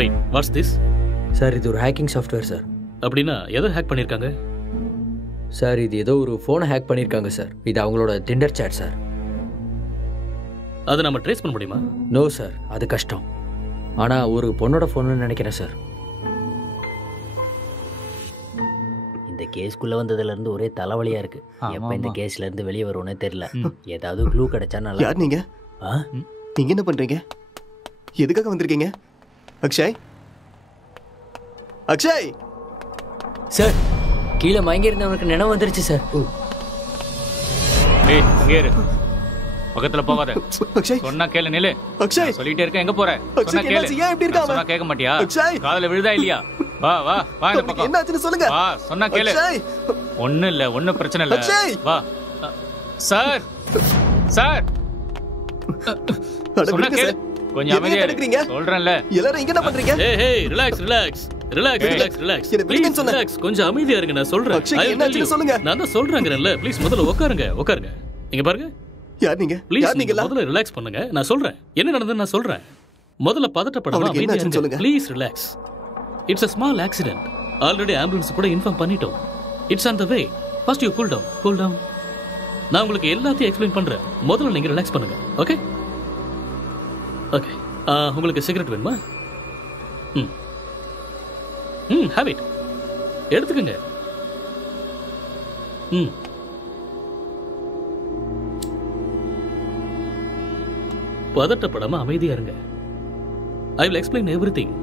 Wait, what's this? Sir இது ஒரு ஹேக்கிங் சாஃப்ட்வேர் சார். அப்படின்னா எதை ஹேக் பண்ணியிருக்காங்க? சார் இது ஏதோ ஒரு ஃபோனை ஹேக் பண்ணியிருக்காங்க சார். இது அவங்களோட டிண்டர் சேட் சார். அதை நம்ம ட்ரேஸ் பண்ண முடியுமா? நோ சார், அது கஷ்டம். ஆனால் ஒரு பொண்ணோட ஃபோன்னு நினைக்கிறேன் சார். இந்த கேஸ்க்குள்ளே வந்ததுலேருந்து ஒரே தலைவலியாக இருக்குது. எப்போ இந்த கேஸ்லேருந்து வெளியே வருவோன்னே தெரியல. ஏதாவது க்ளூ கிடைச்சா நல்லா. யார் நீங்கள்? நீங்கள் என்ன பண்ணுறீங்க? எதுக்காக வந்திருக்கீங்க? அக்ஷய், அக்ஷய் சார், கீழே மயங்கி இருந்தவனுக்கு நினைவு வந்துருச்சு சார். ஏய் அங்கே இரு, பக்கத்துல போகாத. அக்ஷய் சொன்னா கேளு. நில்லு. அக்ஷய் சொல்லிட்டே இருக்க, எங்க போற? சொன்னா கேளு. ஏன் இப்படி இருக்காம? சொன்னா கேட்க மாட்டியா? அக்ஷய் காதுல விழுதா இல்லையா? வா வா வா இந்த பக்கம். என்னாச்சுன்னு சொல்லுங்க. வா, சொன்னா கேளு. அக்ஷய் ஒண்ணும் இல்ல, ஒண்ணும் பிரச்சனை இல்ல. அக்ஷய் வா. சார் சார் சொன்னா கேளு. கொஞ்சம் அமைதியா இரு. சொல்றேன்ல. எல்லாரும் இங்க என்ன பண்றீங்க? ஏய் ஏய் relax relax relax relax relax. Please relax. கொஞ்சம் அமைதியா இருங்க, நான் சொல்றேன். அக்ஷய் என்னாச்சுன்னு சொல்லுங்க. நான் தான் சொல்றேங்கறேன்ல. ப்ளீஸ் முதல்ல உட்காருங்க உட்காருங்க. இங்க பாருங்க. யார் நீங்க? ப்ளீஸ் நீங்க முதல்ல ரிலாக்ஸ் பண்ணுங்க. நான் சொல்றேன் என்ன நடந்ததுன்னு நான் சொல்றேன். முதல்ல பதட்டப்படாம அமைதியா இருங்க. Please relax. It's a small accident. Already ambulance கூட இன்ஃபார்ம் பண்ணிட்டோம். It's on the way. First you cool down. நான் உங்களுக்கு எல்லாத்தையும் எக்ஸ்பிளைன் பண்றேன். முதல்ல நீங்க ரிலாக்ஸ் பண்ணுங்க. Okay okay. உங்களுக்கு சிகரெட் வேணுமா? have it. எடுத்துக்கங்க. பதட்டப்படாம அமைதியா இருங்க. I will explain everything.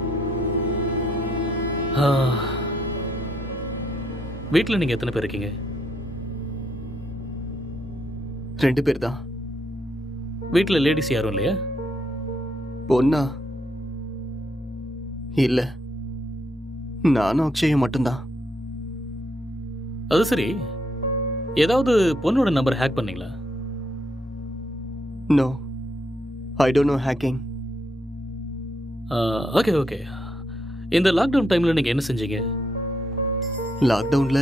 வீட்டில் நீங்க எத்தனை பேர் இருக்கீங்க? 2 பேர் தான். வீட்டில் லேடிஸ் யாரும் இல்லையா? பொண்ணா? இல்ல, நானும் அக்ஷயும் மட்டும்தான். அது சரி, ஏதாவது பொண்ணோட நம்பர் ஹேக் பண்ணீங்களா? No, I don't know hacking. Okay okay. இந்த லாக்டவுன் டைம்ல நீங்க என்ன செஞ்சீங்க? லாக்டவுன்ல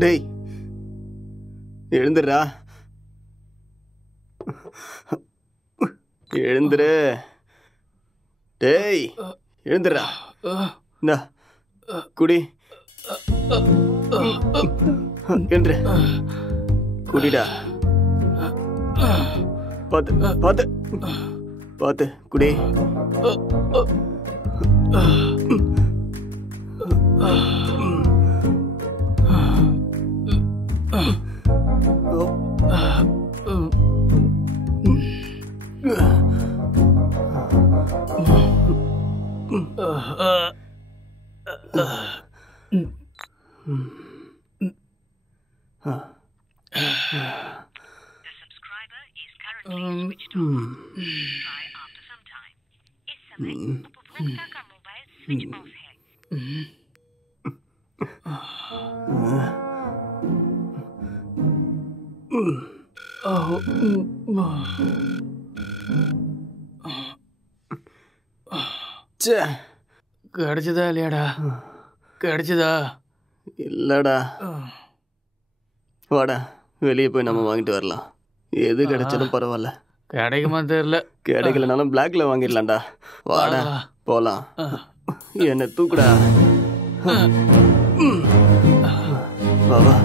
டேய் எழுந்துடுறா, எழுந்துரு. டேய் எழுந்துடுறா. இந்தா குடி. எழுந்துரு, குடிடா. பார்த்து பார்த்து பார்த்து குடி. கிடைச்சதா இல்லையாடா? கிடைச்சதா? இல்லடா. வாடா, வெளியே போய் நம்ம வாங்கிட்டு வரலாம். எது கிடைச்சாலும் பரவாயில்ல. கிடைக்குமா தெரியல. கிடைக்கலனாலும் பிளாக்ல வாங்கிடலாம்டா. வாடா போலாம். என்ன தூக்குடா. வா வா.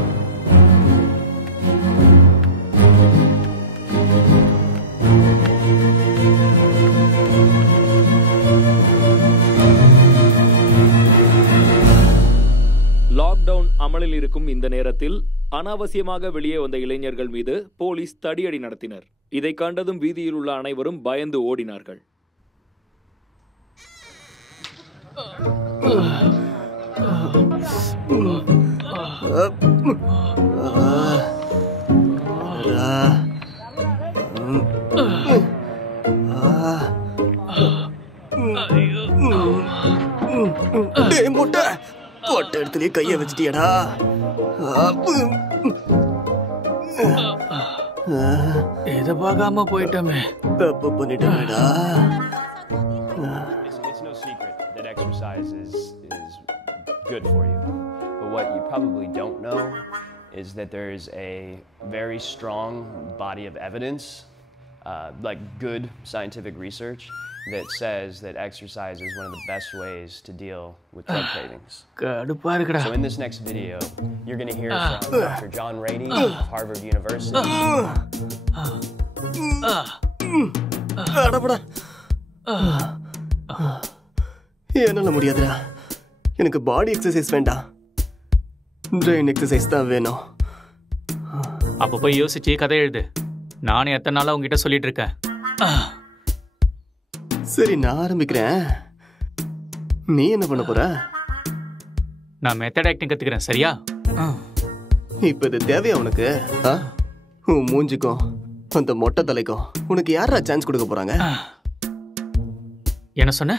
லாக்டவுன் அமலில் இருக்கும் இந்த நேரத்தில் அனாவசியமாக வெளியே வந்த இளைஞர்கள் மீது போலீஸ் தடியடி நடத்தினர். இதை கண்டதும் வீதியில் உள்ள அனைவரும் பயந்து ஓடினார்கள். முட்டை போட்ட இடத்துலயே கைய வச்சிட்டியடா. இத பார்க்காம போயிட்டோமே. தப்பு பண்ணிட்டேடா. It's no secret that exercise is good for you. But what you probably don't know is that there is a very strong body of evidence, like good scientific research, that says that exercise is one of the best ways to deal with drug cravings. So in this next video, you're going to hear from Dr. John Rady of Harvard University. என்னால முடியாதுடா. எனக்கு பாடி exercise வேண்டாம், brain exercise தான் வேணும். அப்ப போய் யோசிச்சு கதை எழுது. நானே எத்தனை நாளா உங்ககிட்ட சொல்லிட்டு இருக்கேன். சரி நான் ஆரம்பிக்கிறேன். நீ என்ன பண்ண போற? நான் மெத்தட் ஆக்டிங் கத்துக்கிறேன். சரியா? இப்ப இது தேவையா உனக்கு? உன் மூஞ்சிக்கும் அந்த மொட்டை தலைக்கும் உனக்கு யாரா சான்ஸ் கொடுக்க போறாங்க? என்ன சொன்ன?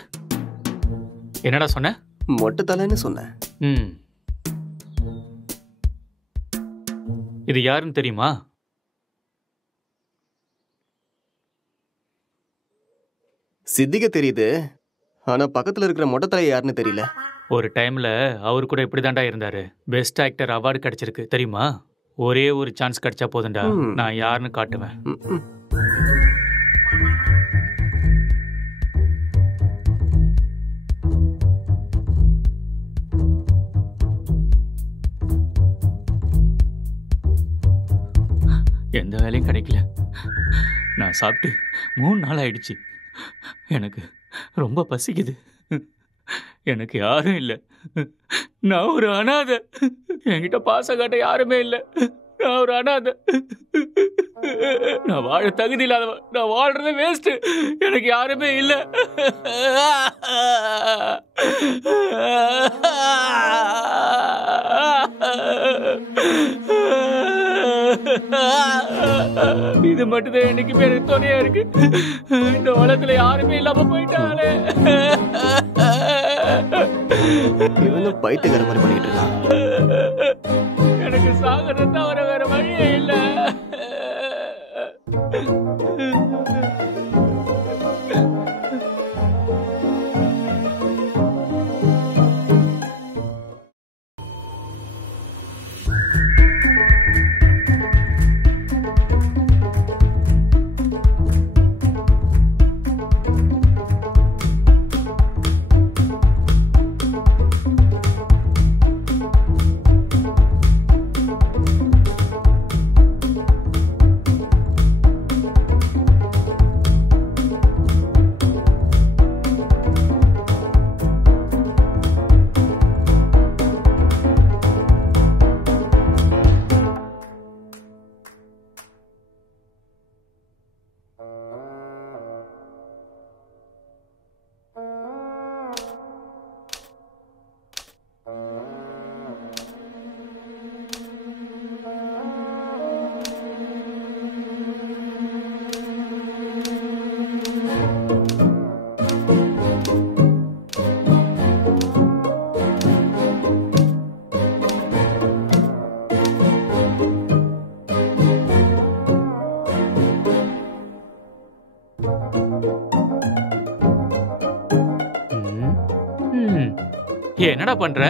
என்னடா சொன்ன? மொட்டை தலைன்னு சொன்ன. இது யாருன்னு தெரியுமா? சித்திக தெரியுது, ஆனா பக்கத்துல இருக்கிற மொட்டை தலை யாருன்னு தெரியல. ஒரு டைம்ல அவர் கூட இப்படிதான்டா இருந்தாரு. பெஸ்ட் ஆக்டர் அவார்டு கிடைச்சிருக்கு தெரியுமா? ஒரே ஒரு சான்ஸ் கிடைச்சா போதும்டா, நான் யாருன்னு காட்டுவேன். எந்த வேலையும் கிடைக்கல. நான் சாப்பிட்டு 3 நாள் ஆயிடுச்சு. எனக்கு ரொம்ப பசிக்குது. எனக்கு யாரும் இல்லை. நான் ஒரு அனாதை. என்கிட்ட பாசம் காட்ட யாருமே இல்லை. நான் ஒரு அனாதை. நான் வாழ தகுதி இல்லாதவன். நான் வாழ்றது வேஸ்ட். எனக்கு யாருமே இல்லை. இது மட்டும்தான் எனக்கு பேரு துணையா இருக்கு. இந்த உலகத்துல யாருமே இல்லாம போயிட்டாலே. இவனும் பைத்தியக்கார மாதிரி பண்ணிட்டு இருக்கான். எனக்கு சாகறது தவிர வேற வழியே இல்லை. என்னடா பண்ற?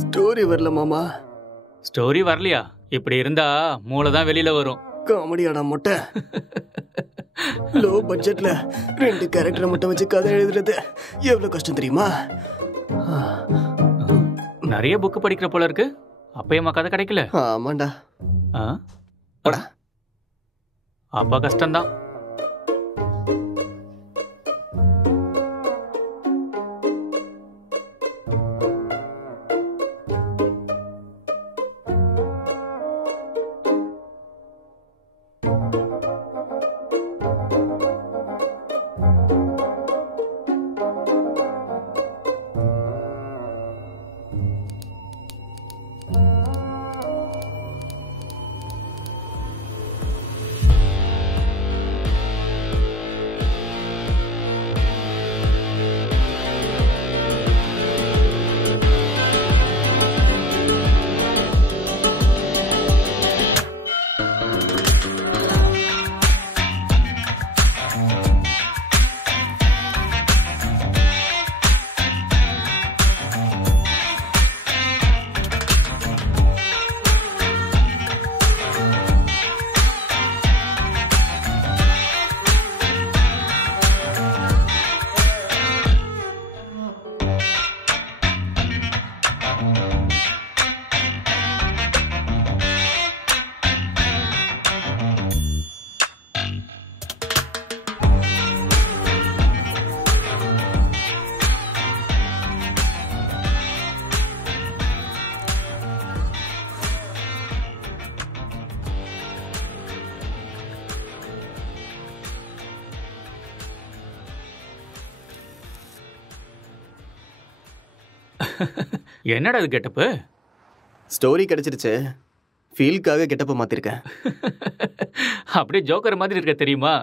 ஸ்டோரி வரல மாமா. ஸ்டோரி வரலையா? இப்படி இருந்தா மூளை தான் வெளியில வரும். காமெடியாடா மொட்டை. லோ பட்ஜெட்ல 2 கேரக்டரை மட்டும் வச்சு கதை எழுதுறது எவ்வளவு கஷ்டம் தெரியுமா? நிறைய புக் படிக்கிற போல இருக்கு. அப்பயமா கதை கிடைக்கல? ஆமாண்டா. அப்பா கஷ்டம்தான். என்னடா இது கெட்டப்பு? ஸ்டோரி கிடைச்சிருச்சு, ஃபீல்க்காக கெட்டப்பை மாற்றிருக்கேன். அப்படியே ஜோக்கர் மாதிரி இருக்க தெரியுமா?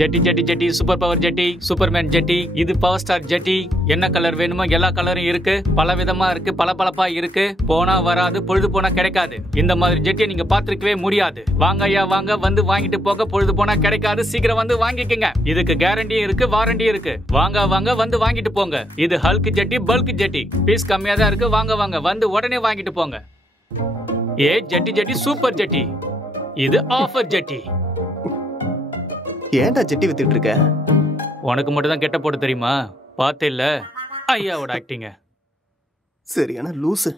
ஜெட்டி ஜெட்டி ஜெட்டி, சூப்பர் பவர் ஜெட்டி, சூப்பர்மேன் ஜெட்டி, இது பவர் ஸ்டார் ஜெட்டி. என்ன கலர் வேணுமோ எல்லா கலரும் இருக்கு, பல விதமா இருக்கு, பளபளப்பா இருக்கு. போனா வராது, பொழுது போனா கிடைக்காது. இந்த மாதிரி ஜெட்டியை நீங்க பாத்துருக்கவே முடியாது. வாங்க ஐயா வாங்க, வந்து வாங்கிட்டு போக. பொழுது போனா கிடைக்காது, சீக்கிரம் வந்து வாங்கிக்கங்க. இதுக்கு கேரண்டியும் இருக்கு, வாரண்டியும் இருக்கு. வாங்க வாங்க, வந்து வாங்கிட்டு போங்க. இது ஹல்க் ஜெட்டி, பல்க் ஜெட்டி. பீஸ் கம்மியா தான் இருக்கு. வாங்க வாங்க, வந்து உடனே வாங்கிட்டு போங்க. ஏ ஜெட்டி ஜெட்டி, சூப்பர் ஜெட்டி. இது ஆஃபர் ஜெட்டி. ஏன்டா ஜெட்டி வித்துட்டு இருக்க? உனக்கு மட்டும் தான் கெட்ட போட தெரியுமா? பார்த்தே இல்ல ஐயாவோட ஆக்டிங்க. சரியான லூசு.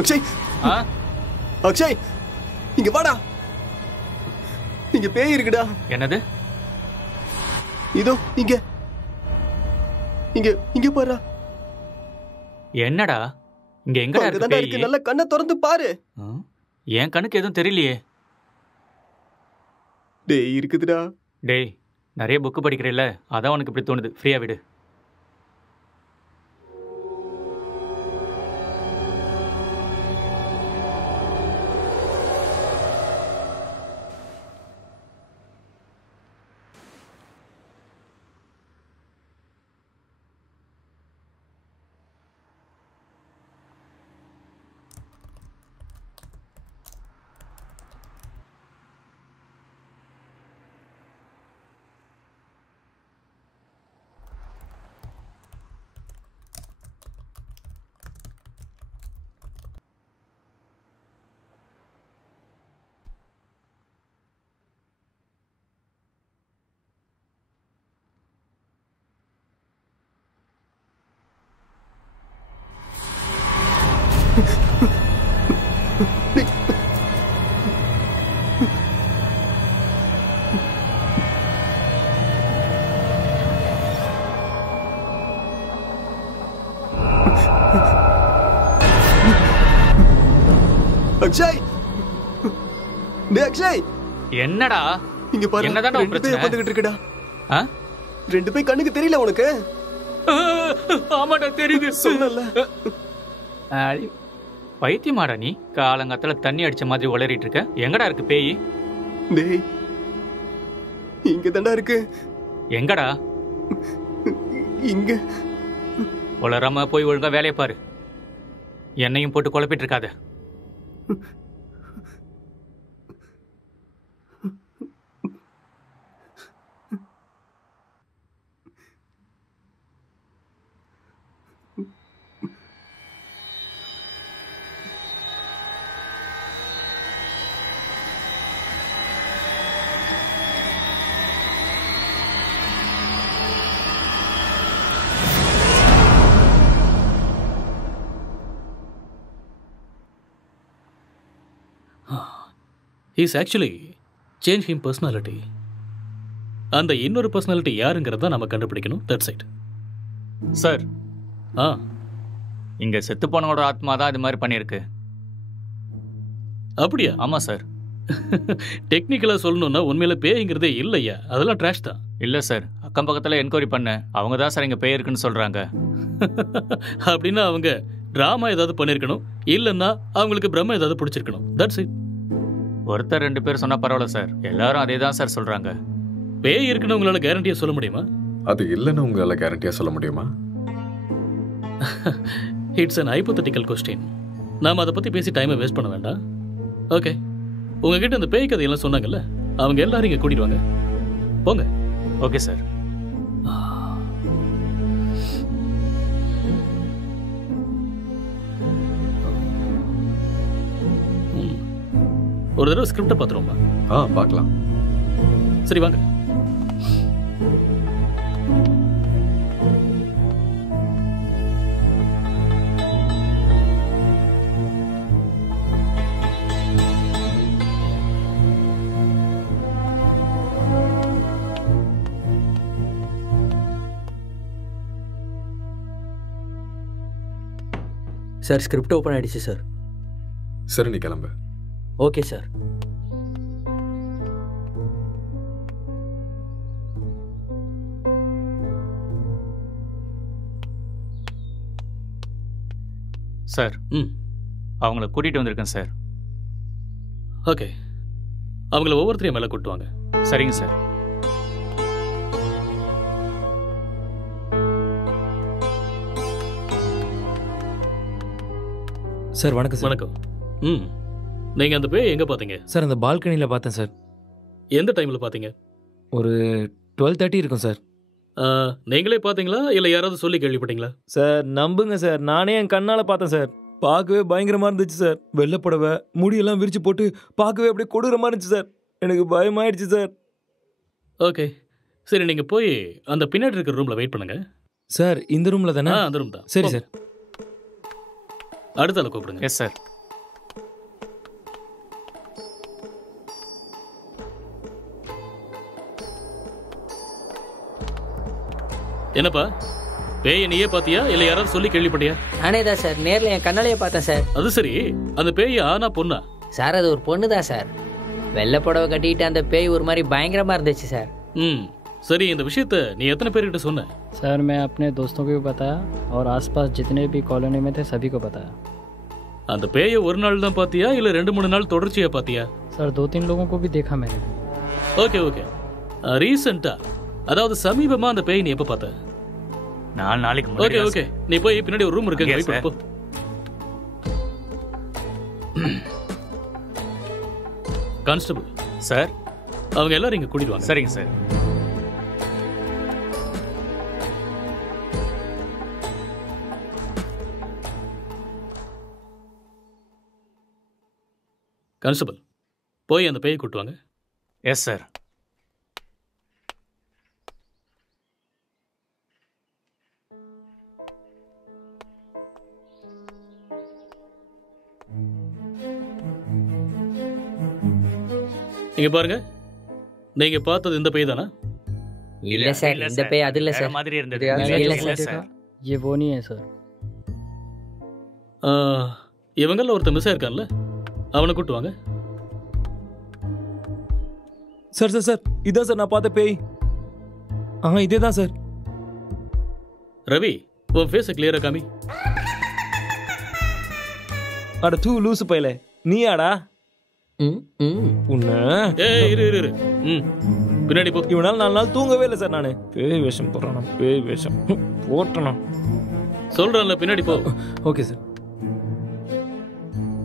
அக்ஷய், அக்ஷய், இங்க வாடா. இங்க பேய் இருக்குடா. என்னது? இதோ இங்க இங்க இங்க பாரு. என்னடா இங்க எங்கடா இருக்கு பேய்? நல்ல கண்ணை திறந்து பாரு. என் கண்ணுக்கு எதுவும் தெரியலையே. டேய் இருக்குதுடா. டேய் நிறைய புக்கு படிக்கிறேல்ல, அதான் உனக்கு இப்படி தோணுது. ஃப்ரீயா விடு. அக்ஷய், டேய் அக்ஷய், என்னடா இங்க பாரு. என்னடா பிரச்சனை? வந்துகிட்டு இருக்கடா. ரெண்டு பேய் கண்ணுக்கு தெரியல உனக்கு? ஆமாடா தெரியுது, சொன்னல. பைத்தியமாடா நீ? காலங்காத்தால தண்ணி அடிச்ச மாதிரி உளறிட்டு இருக்க. எங்கடா இருக்கு பேய்? டேய் இங்க தான்டா இருக்கு. எங்கடா? இங்க. உளறாம போய் ஒழுங்கா வேலையை பாரு. என்னையும் போட்டு குழப்பிட்டு இருக்காத. He's actually changed his personality. அந்த இன்னொரு பர்சனாலிட்டி யாருங்கிறத நம்ம கண்டுபிடிக்கணும். That's it sir. இங்க செத்து போனவோட ஆத்மா தான் இது மாதிரி பண்ணியிருக்கு. அப்படியா? ஆமா சார். டெக்னிக்கலா சொல்லணும்னா உண்மையில பேய்ங்கிறதே இல்லையா? அதெல்லாம் ட்ராஷ் தான். இல்ல சார், அக்கம் பக்கத்துல என்கொயரி பண்ணேன். அவங்க தான் சார் இங்க பேய் இருக்குன்னு சொல்றாங்க. அப்படின்னா அவங்க டிராமா ஏதாவது பண்ணிருக்கணும், இல்லைன்னா அவங்களுக்கு பிரம்ம ஏதாவது பிடிச்சிருக்கணும். That's it. ஒருத்தர் 2 பேர் சொன்னா பரவாயில்ல சார், எல்லாரும் அதே தான் சார் சொல்றாங்க. பேய் இருக்குன்னு உங்களால கேரண்டியா சொல்ல முடியுமா? அது இல்லைன்னு உங்களால கேரண்டியா சொல்ல முடியுமா? It's an hypothetical question. நாம அதை பத்தி பேசி டைமை வேஸ்ட் பண்ண வேண்டாம். ஓகே, உங்ககிட்ட இந்த பேய் கதையெல்லாம் சொன்னாங்கல்ல, அவங்க எல்லாரும் இங்க கூட்டிட்டு வாங்க. போங்க. Okay sir. ஒரு தடவை ஸ்கிரிப்டை பார்த்துருவோமா? பார்க்கலாம். சரி வாங்க. சார் ஸ்கிரிப்ட் ஓப்பன் ஆயிடுச்சு சார். சரி, நீ கிளம்பு. Okay sir. சார், அவங்கள கூட்டிட்டு வந்திருக்கேன் சார். ஓகே, அவங்கள ஒவ்வொருத்தரையும் மேலே கூட்டு வாங்க. சரிங்க சார். சார் வணக்கம் சார். வணக்கம். நீங்கள் அந்த பேய் எங்கே பார்த்தீங்க? சார் அந்த பால்கனியில் பார்த்தேன் சார். எந்த டைமில் பார்த்தீங்க? ஒரு 12:30 இருக்கும் சார். நீங்களே பார்த்தீங்களா இல்லை யாராவது சொல்லி கேள்விப்பட்டீங்களா? சார் நம்புங்க சார், நானே என் கண்ணால் பார்த்தேன் சார். பார்க்கவே பயங்கரமாக இருந்துச்சு சார். வெள்ளைப்படவை முடியெல்லாம் விரிச்சு போட்டு பார்க்கவே அப்படியே கொடூரமாக இருந்துச்சு சார். எனக்கு பயமாயிடுச்சு சார். ஓகே சரி, நீங்கள் போய் அந்த பின்னாடி இருக்கிற ரூமில் வெயிட் பண்ணுங்க. சார் இந்த ரூமில் தானே? அந்த ரூம் தான். சரி சார். அடுத்த ஆளை கூப்பிடுங்க. Yes sir. என்னப்பா, பேயை நீயே பாத்தியா இல்ல யாராவது சொல்லி கேள்விப்பட்டியா? நானே தான் சார், நேர்ல என் கண்ணாலேயே பார்த்தேன் சார். அது சரி, அந்த பேய் ஆனா பொண்ணா? சார் அது ஒரு பொண்ணு தான் சார். வெள்ளை புடவை கட்டிட்டு அந்த பேய் ஒரு மாதிரி பயங்கரமா இருந்துச்சு சார். சரி, இந்த விஷயத்த நீ எத்தனை பேர்கிட்ட சொன்ன? सर मैं अपने दोस्तों को भी बताया और आसपास जितने भी कॉलोनी में थे सभी को बताया। அந்த பேயை ஒரு நாள் தான் பாத்தியா இல்ல 2-3 நாள் தொடர்ச்சியா பாத்தியா? सर 2-3 लोगों को भी देखा मैंने। ஓகே ஓகே, ரீசெண்டா அதாவது சமீபமா அந்த பேய் நீ எப்ப பார்த்த? 4 நாளைக்கு முன்னாடி. ஓகே ஓகே, நீ போய் பின்னாடி ஒரு ரூம் இருக்கு, வெயிட் பண்ணு போ. கான்ஸ்டபிள் சார், அவங்க எல்லாரும் இங்க கூட்டிட்டு வாங்க. சரிங்க சார். கான்ஸ்டபிள் போய் அந்த பேயை கூட்டு வாங்க. Yes sir. இங்க பாருங்க, நீங்க பார்த்தது இந்த பேய் தானா? இல்ல சார், இந்த பேய் அது இல்ல சார். மாதிரி இருந்தது. இல்ல சார், ये वो नहीं है सर। இவங்கள ஒருத்தர் மிஸ் ஆயிருக்கான்ல, அவனை கூட்டு வாங்க. சார் சார் சார், இதான் சார் நான் பார்த்த பேய். இதே தான் சார். ரவி, உன் ஃபேஸை கிளியரா காமி. அட தூ லூசு பையலே, நீயாடா? உன்ன இரு இரு இரு, பின்னாடி போ. இவனால 4 நாள் தூங்கவே இல்லை சார். நானு பேய் வேஷம் போடுறானா? பேய் வேஷம் போட்டனா? சொல்றேன்ல, பின்னாடி போ. Okay sir.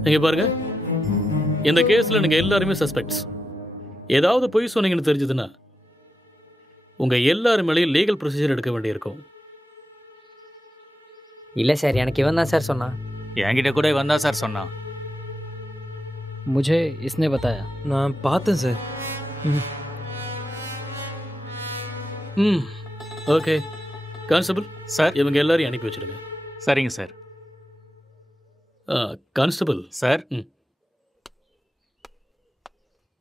இங்க பாருங்க, இந்த கேஸ்ல நீங்க எல்லாருமே சஸ்பெக்ட்ஸ். ஏதாவது பொய் சொன்னீங்கன்னு தெரிஞ்சதுன்னா உங்க எல்லாரும் மேலேயும் லீகல் ப்ரொசீஜர் எடுக்க வேண்டியிருக்கும். இல்ல சார், எனக்கு இவன் தான் சார் சொன்னான். என்கிட்ட கூட இவன் தான் சார் சொன்னான். मुझे इसने बताया। நான் பார்த்தேன் சார். ஓகே கான்ஸ்டபிள் சார், இவங்க எல்லாரையும் அனுப்பி வச்சிடுங்க. சரிங்க sir. Constable sir,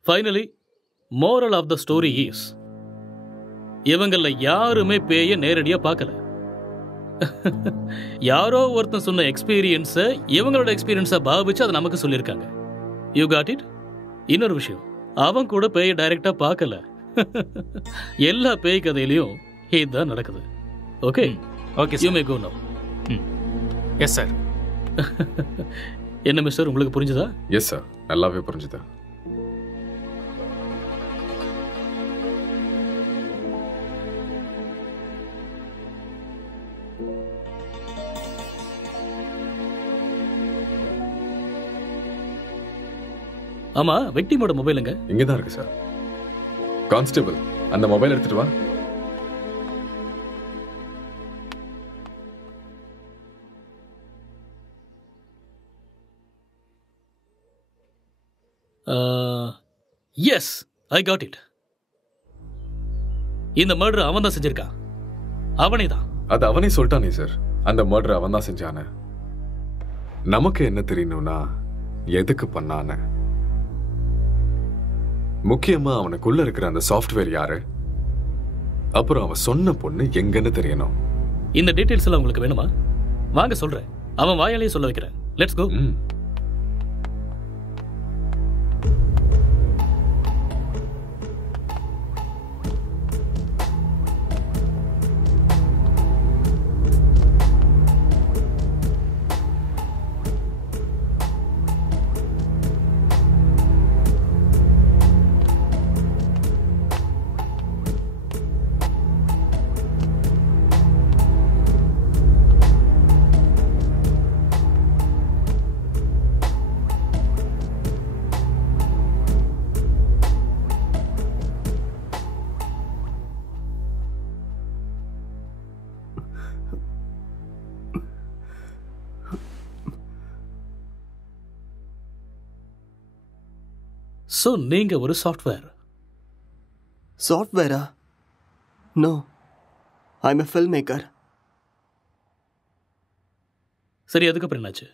finally moral of the story is, இவங்கள யாருமே பேய நேரடியா பார்க்கல. யாரோ ஒருத்தன் சொன்ன எக்ஸ்பீரியன்ஸை இவங்களோட எக்ஸ்பீரியன்ஸை பாவிச்சு அதை நமக்கு சொல்லியிருக்காங்க. You got it? இன்னொரு விஷயம், அவன் கூட பேய டைரக்டா பார்க்கல. எல்லா பேய் கதையிலையும் இதுதான் நடக்குது. Okay okay, you may go now. Yes sir. என்ன மிஸ்டர், உங்களுக்கு புரிஞ்சுதா? எஸ் சார், நல்லாவே புரிஞ்சுதா. ஆமா விக்டிமோட மொபைலுங்க? இங்கே தான் இருக்கு சார். கான்ஸ்டபிள், அந்த மொபைல் எடுத்துட்டு வா. Yes, I got it. இந்த மர்டர் அவன் தான் செஞ்சிருக்கான். அவனே தான். அது அவனே சொல்லிட்டானே சார், அந்த மர்டர் அவன் தான் செஞ்சான. நமக்கு என்ன தெரியணும்னா எதுக்கு பண்ணான, முக்கியமா அவனுக்குள்ள இருக்கிற அந்த சாஃப்ட்வேர் யாரு, அப்புறம் அவன் சொன்ன பொண்ணு எங்கன்னு தெரியணும். இந்த டீடைல்ஸ் எல்லாம் உங்களுக்கு வேணுமா? வாங்க சொல்றேன். அவன் வாயாலேயே சொல்ல வைக்கிறேன். Let's go. சோ நீங்க ஒரு சாஃப்ட்வேர். சாஃப்ட்வேரா? No, I am a film maker. சரி, அதுக்கப்புறம் என்னாச்சு?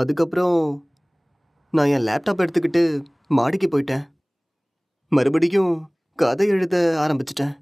அதுக்கப்புறம் நான் என் லேப்டாப் எடுத்துக்கிட்டு மாடிக்கு போயிட்டேன். மறுபடியும் கதை எழுத ஆரம்பிச்சிட்டேன்.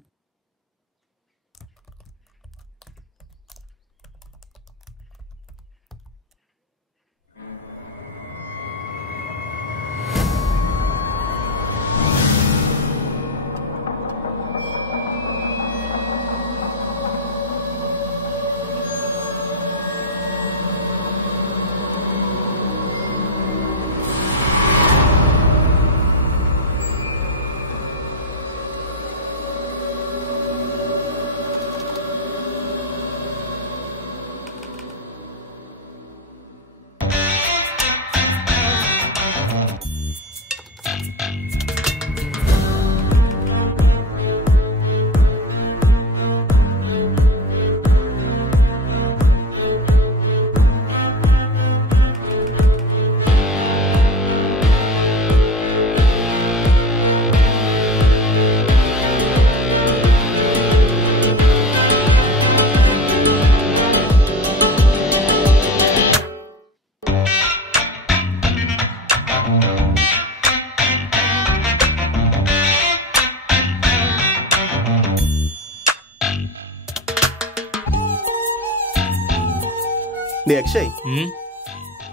அக்ஷய்,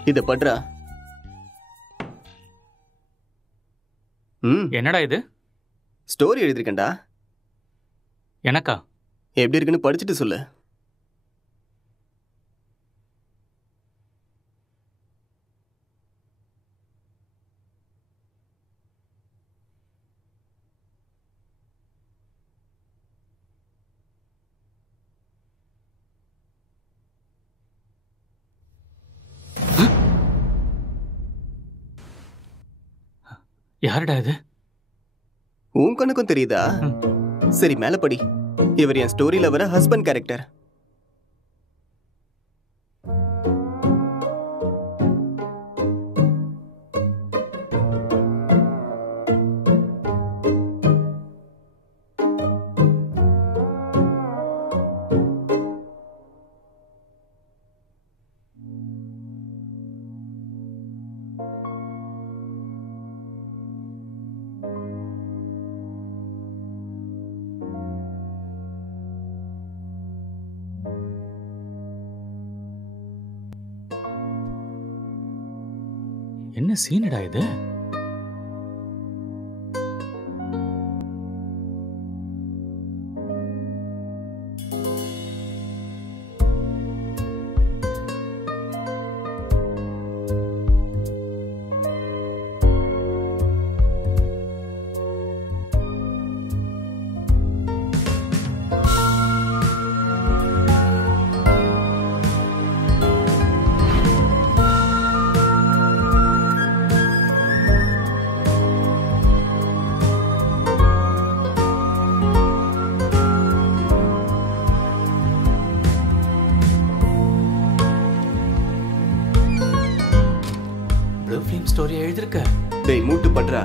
இத பண்றா. என்னடா இது? ஸ்டோரி எழுதிருக்கேன்டா. எனக்கா? எப்படி இருக்குன்னு படிச்சுட்டு சொல்லு. யாருடா இது? உன் கண்ணுக்கும் தெரியுதா? சரி, மேல படி. இவர் என் ஸ்டோரியில வர ஹஸ்பண்ட் கேரக்டர். என்ன சீனடா இது? சேம் ஸ்டோரி எழுதிருக்க. டேய் மூட்டு பண்றா.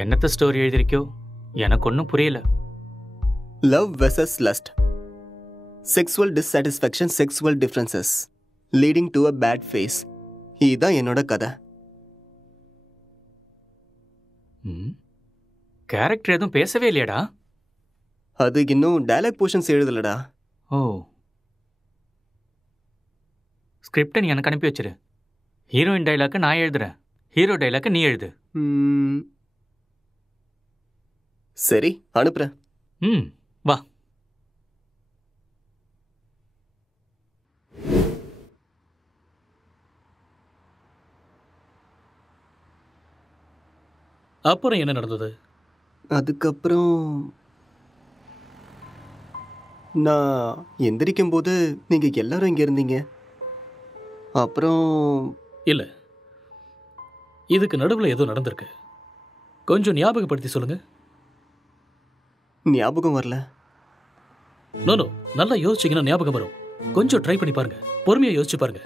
என்னத்த ஸ்டோரி எழுதிருக்கோ எனக்கு ஒன்றும் புரியல. Love versus lust, sexual dissatisfaction, sexual differences leading to a bad phase. இதுதான் என்னோட கதை. கேரக்டர் எதுவும் பேசவே இல்லையாடா? அது இன்னும் டயலாக் போர்ஷன்ஸ் எழுதலடா. ஓ, ஸ்கிரிப்டை நீ எனக்கு அனுப்பி வச்சிரு. ஹீரோயின் டைலாக்கை நான் எழுதுறேன், ஹீரோ டைலாக்கை நீ எழுது. சரி, அனுப்புறேன். வா. அப்புறம் என்ன நடந்தது? அதுக்கப்புறம் நான் எந்திரிக்கும் போது நீங்க எல்லாரும் இங்க இருந்தீங்க. அப்புறம் இல்ல, இதுக்கு நடுவில் ஏதோ நடந்திருக்கு. கொஞ்சம் ஞாபகப்படுத்தி சொல்லுங்க. ஞாபகம் வரல. நோ, நல்லா யோசிச்சீங்கன்னா ஞாபகம் வரும். கொஞ்சம் ட்ரை பண்ணி பாருங்க, பொறுமையா யோசிச்சு பாருங்க,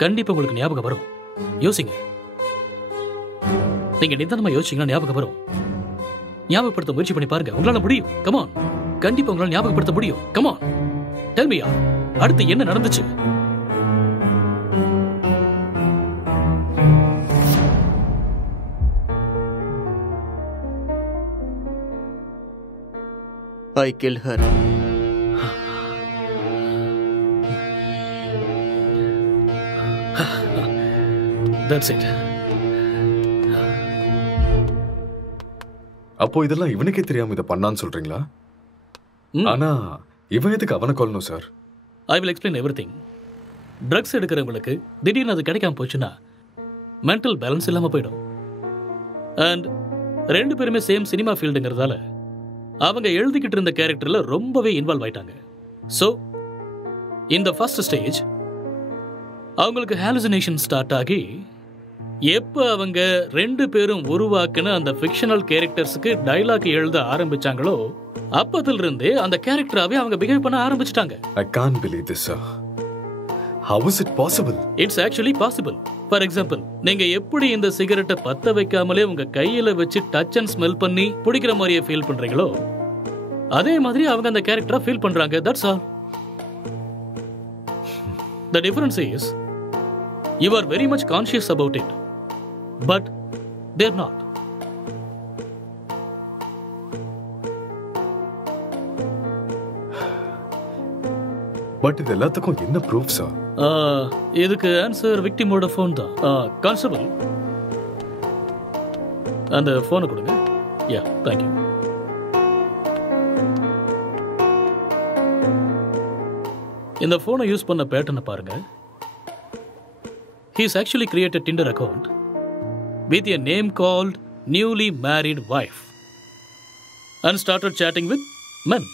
கண்டிப்பா உங்களுக்கு ஞாபகம் வரும். யோசிங்க, நீங்க நிதானமா யோசிச்சீங்கன்னா ஞாபகம் வரும். ஞாபகப்படுத்த முயற்சி பண்ணி பாருங்க, உங்களால முடியும். கமான், கண்டிப்பா உங்களால ஞாபகப்படுத்த முடியும். கமான், டெல் மீ, அடுத்து என்ன நடந்துச்சு? I killed her. That's it. அப்போ இதெல்லாம் இவனுக்கே தெரியாம இதை பண்ணான்னு சொல்றீங்களா? ஆனா இவன் எதுக்கு அவனை கொல்லணும் சார்? I will explain everything. Drugs எடுக்கிறவங்களுக்கு திடீர்னு அது கிடைக்காம போச்சுன்னா மென்டல் பேலன்ஸ் இல்லாம போயிடும். அண்ட் ரெண்டு பேருமே சேம் சினிமா ஃபீல்டுங்கிறதால அவங்க எழுதிக்கிட்டு இருந்த கேரக்டர்ல ரொம்பவே இன்வால்வ் ஆயிட்டாங்க. ஸோ இந்த ஃபர்ஸ்ட் ஸ்டேஜ் அவங்களுக்கு ஹாலுசினேஷன் ஸ்டார்ட் ஆகி எப்போ அவங்க ரெண்டு பேரும் உருவாக்குன அந்த ஃபிக்ஷனல் கேரக்டர்ஸுக்கு டைலாக் எழுத ஆரம்பிச்சாங்களோ அப்பத்துல இருந்தே அந்த கேரக்டராவே அவங்க பிஹேவ் பண்ண ஆரம்பிச்சிட்டாங்க. I can't believe this, sir. How is it possible? It's actually possible. For example, நீங்க எப்படி இந்த சிகரெட்டை பத்த வைக்காமலே உங்க கையில வச்சு டச் அண்ட் ஸ்மெல் பண்ணி பிடிக்கிற மாதிரியே ஃபீல் பண்றீங்களோ அதே மாதிரி அவங்க அந்த கேரக்டரா ஃபீல் பண்றாங்க. That's all. The difference is you are very much conscious about it, but they're not. But இது எல்லாத்துக்கும் என்ன ப்ரூஃப் சார்? இதுக்கு ஆன்சர் விக்டிமோட ஃபோன் தான். கான்ஸ்டபிள், அந்த ஃபோனை கொடுங்க. யா, தேங்க்யூ. இந்த ஃபோனை யூஸ் பண்ண பேட்டர்னை பாருங்க. He's actually created Tinder account with a name called newly married wife and started chatting with men.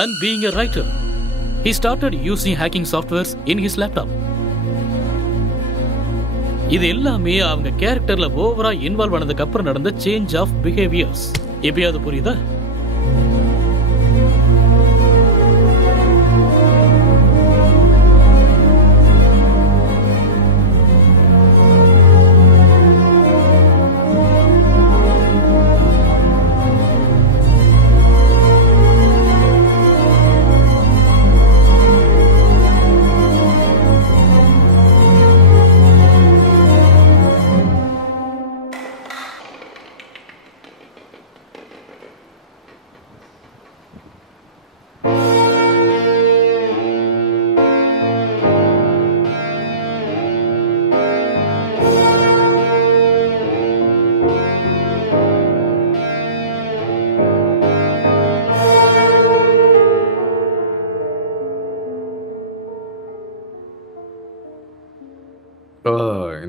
And being a writer, he started using hacking softwares in his laptop. இது எல்லாமே அவங்க கேரக்டர்ல ஓவரா இன்வால்வ் ஆனதுக்கு அப்புறம் நடந்த சேஞ்ச் ஆஃப் பிஹேவியர்ஸ். எப்பயாவது புரியுதா?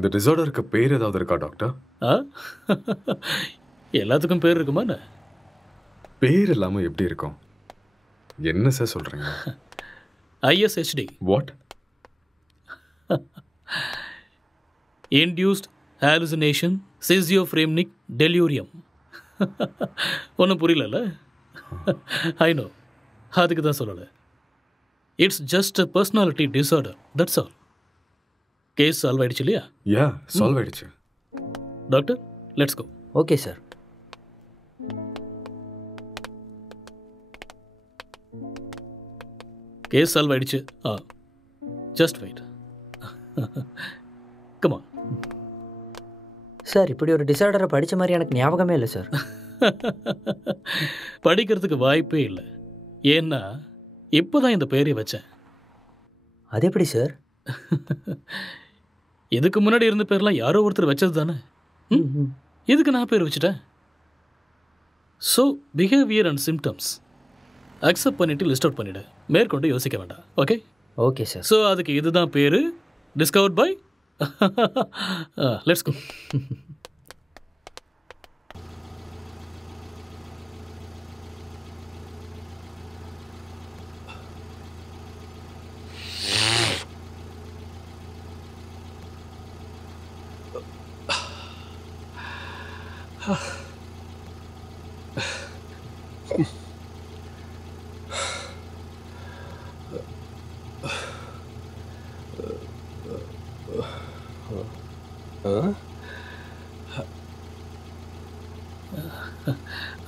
இந்த டிசார்டருக்கு பேர் ஏதாவது இருக்கா டாக்டர்? எல்லாத்துக்கும் பேர் இருக்குமா? பேர் இல்லாமல் எப்படி இருக்கும்? என்ன சார் சொல்கிறீங்க? ISHD. What? Induced hallucination schizophrenic delirium. ஒன்றும் புரியல. ஐ நோ, அதுக்கு தான் சொல்லலை. It's just a personality disorder, that's all. Case solve ஆயிடுச்சு இல்லையா? யா, சால்வ் ஆயிடுச்சு. Doctor, let's go. Okay sir. Case solve ஆயிடுச்சு. Just wait. Come on. Sir, இப்படி ஒரு டிசார்டரை படித்த மாதிரி எனக்கு ஞாபகமே இல்லை சார். படிக்கிறதுக்கு வாய்ப்பே இல்லை. ஏன்னா இப்போதான் இந்த பேரை வச்சேன். அது எப்படி சார்? இதுக்கு முன்னாடி இருந்த பேர்லாம் யாரோ ஒருத்தர் வச்சது தானே. இதுக்கு நான் பேர் வச்சுட்டேன். So behaviour and symptoms accept பண்ணிட்டு லிஸ்ட் அவுட் பண்ணிவிடு. மேற்கொண்டு யோசிக்க வேண்டாம். ஓகே? Okay sir. ஸோ அதுக்கு இதுதான் பேர். Discovered by. Let's go.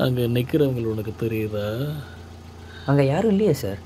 அங்கே நிற்கிறவங்க உனக்கு தெரியுதா? அங்கே யாரும் இல்லையே சார்.